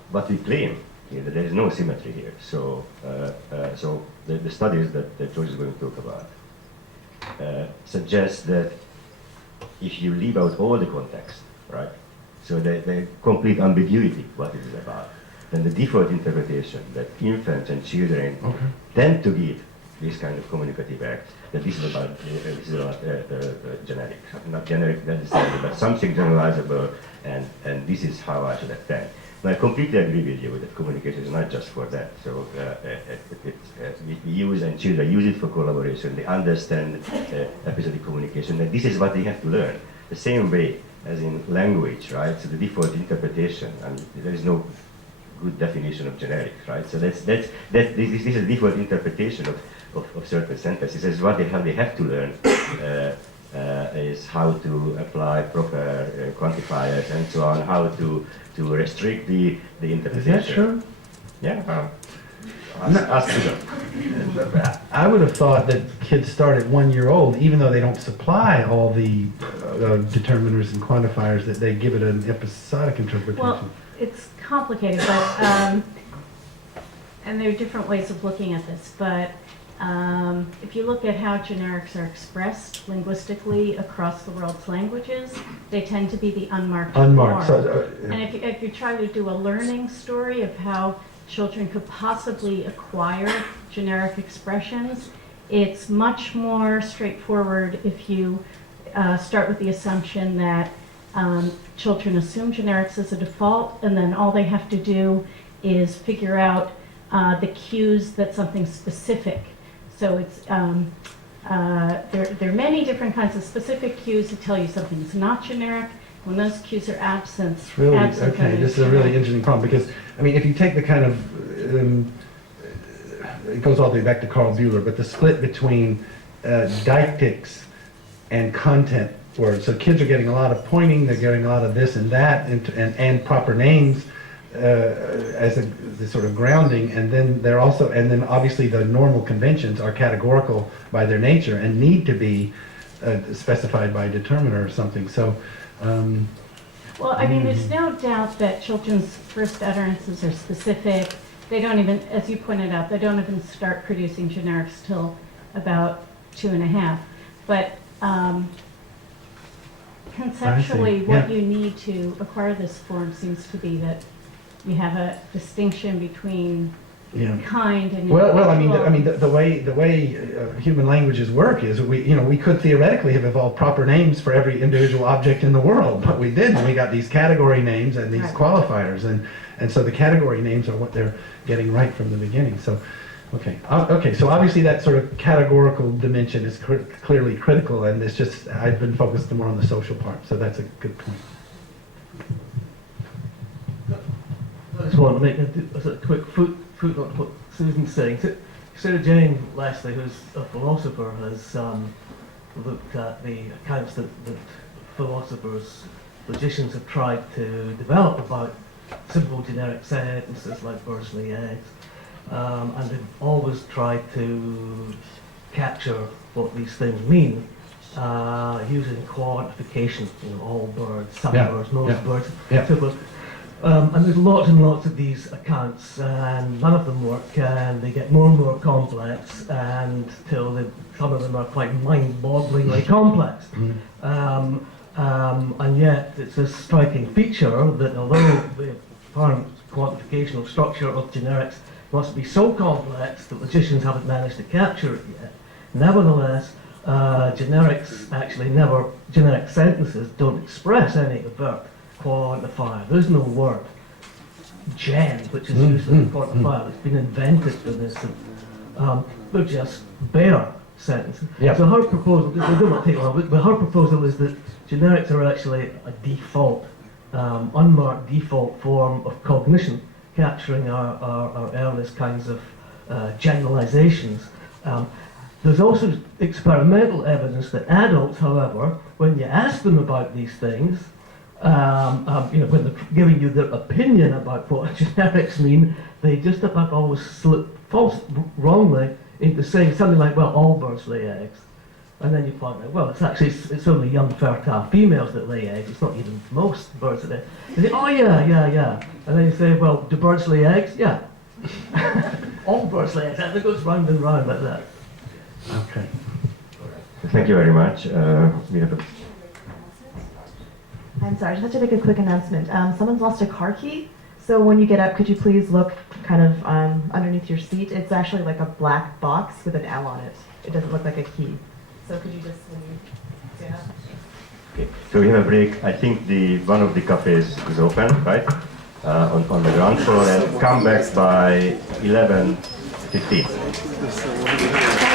But we claim here that there is no symmetry here. So, the studies that George is going to talk about suggest that if you leave out all the context, right, so the complete ambiguity, what it is about, then the default interpretation that infants and children tend to give this kind of communicative act, that this is about generic, not generic necessarily, but something generalizable, and this is how I should attend. I completely agree with you that communication is not just for that. So we use, and children use it for collaboration. They understand episodic communication, that this is what they have to learn. The same way as in language, right? So the default interpretation, and there is no good definition of generic, right? So this is the default interpretation of certain sentences. This is what they have to learn. Is how to apply proper quantifiers and so on, how to restrict the interpretation. Is that true? Yeah. Ask them. I would have thought that kids start at 1 year old, even though they don't supply all the determiners and quantifiers, that they give it an episodic interpretation. Well, it's complicated, but and there are different ways of looking at this, but if you look at how generics are expressed linguistically across the world's languages, they tend to be the unmarked form. So, and if you try to do a learning story of how children could possibly acquire generic expressions, It's much more straightforward if you start with the assumption that children assume generics as a default, and then all they have to do is figure out the cues that something's specific. So it's there are many different kinds of specific cues that tell you something's not generic. When those cues are absent, It's really, okay, this is a really interesting problem because, I mean, if you take the kind of, it goes all the way back to Carl Bueller, but the split between deictics and content words. So kids are getting a lot of pointing, they're getting a lot of this and that, and proper names as the sort of grounding, and then they're also, and then obviously the normal conventions are categorical by their nature and need to be specified by a determiner or something. So. Well, I mean, there's no doubt that children's first utterances are specific. They don't even, as you pointed out, they don't even start producing generics till about 2.5. But conceptually, what you need to acquire this form seems to be that you have a distinction between kind and well, I mean, the way human languages work is we could theoretically have evolved proper names for every individual object in the world, but we didn't. We got these category names and these qualifiers, and so the category names are what they're getting right from the beginning. So, okay, so obviously that sort of categorical dimension is clearly critical, and it's just I've been focused more on the social part. So that's a good point. I just want to make a quick footnote to what Susan's saying. Sarah Jane Leslie, who's a philosopher, has looked at the accounts that philosophers, logicians have tried to develop about simple generic sentences like birds lay eggs, and they've always tried to capture what these things mean using quantification, all birds, some birds, most birds, so forth. And there's lots and lots of these accounts, and none of them work, and they get more and more complex, and till some of them are quite mind-bogglingly complex. And yet, it's a striking feature that although the apparent quantificational structure of generics must be so complex that logicians haven't managed to capture it yet, nevertheless, generic sentences don't express any overt quantifier. There's no word gen, which is used as a quantifier. It's been invented for this. They're just bare sentences. So her proposal, we don't want to take long, but her proposal is that generics are actually a default, unmarked default form of cognition, capturing our earliest kinds of generalizations. There's also experimental evidence that adults, however, when you ask them about these things, when they're giving you their opinion about what generics mean, they just about always slip wrongly into saying something like, well, all birds lay eggs. And then you point out, well, it's only young fertile females that lay eggs, it's not even most birds that lay eggs. You say, oh yeah. And then you say, well, do birds lay eggs? Yeah. All birds lay eggs, and it goes round and round like that. Okay. Thank you very much. We have a I'm sorry, I just have to make a quick announcement. Someone's lost a car key, so when you get up, could you please look kind of underneath your seat? It's actually like a black box with an L on it. It doesn't look like a key. So could you just stand up? Okay. So we have a break. I think one of the cafes is open, right? On the ground floor, and come back by 11:15.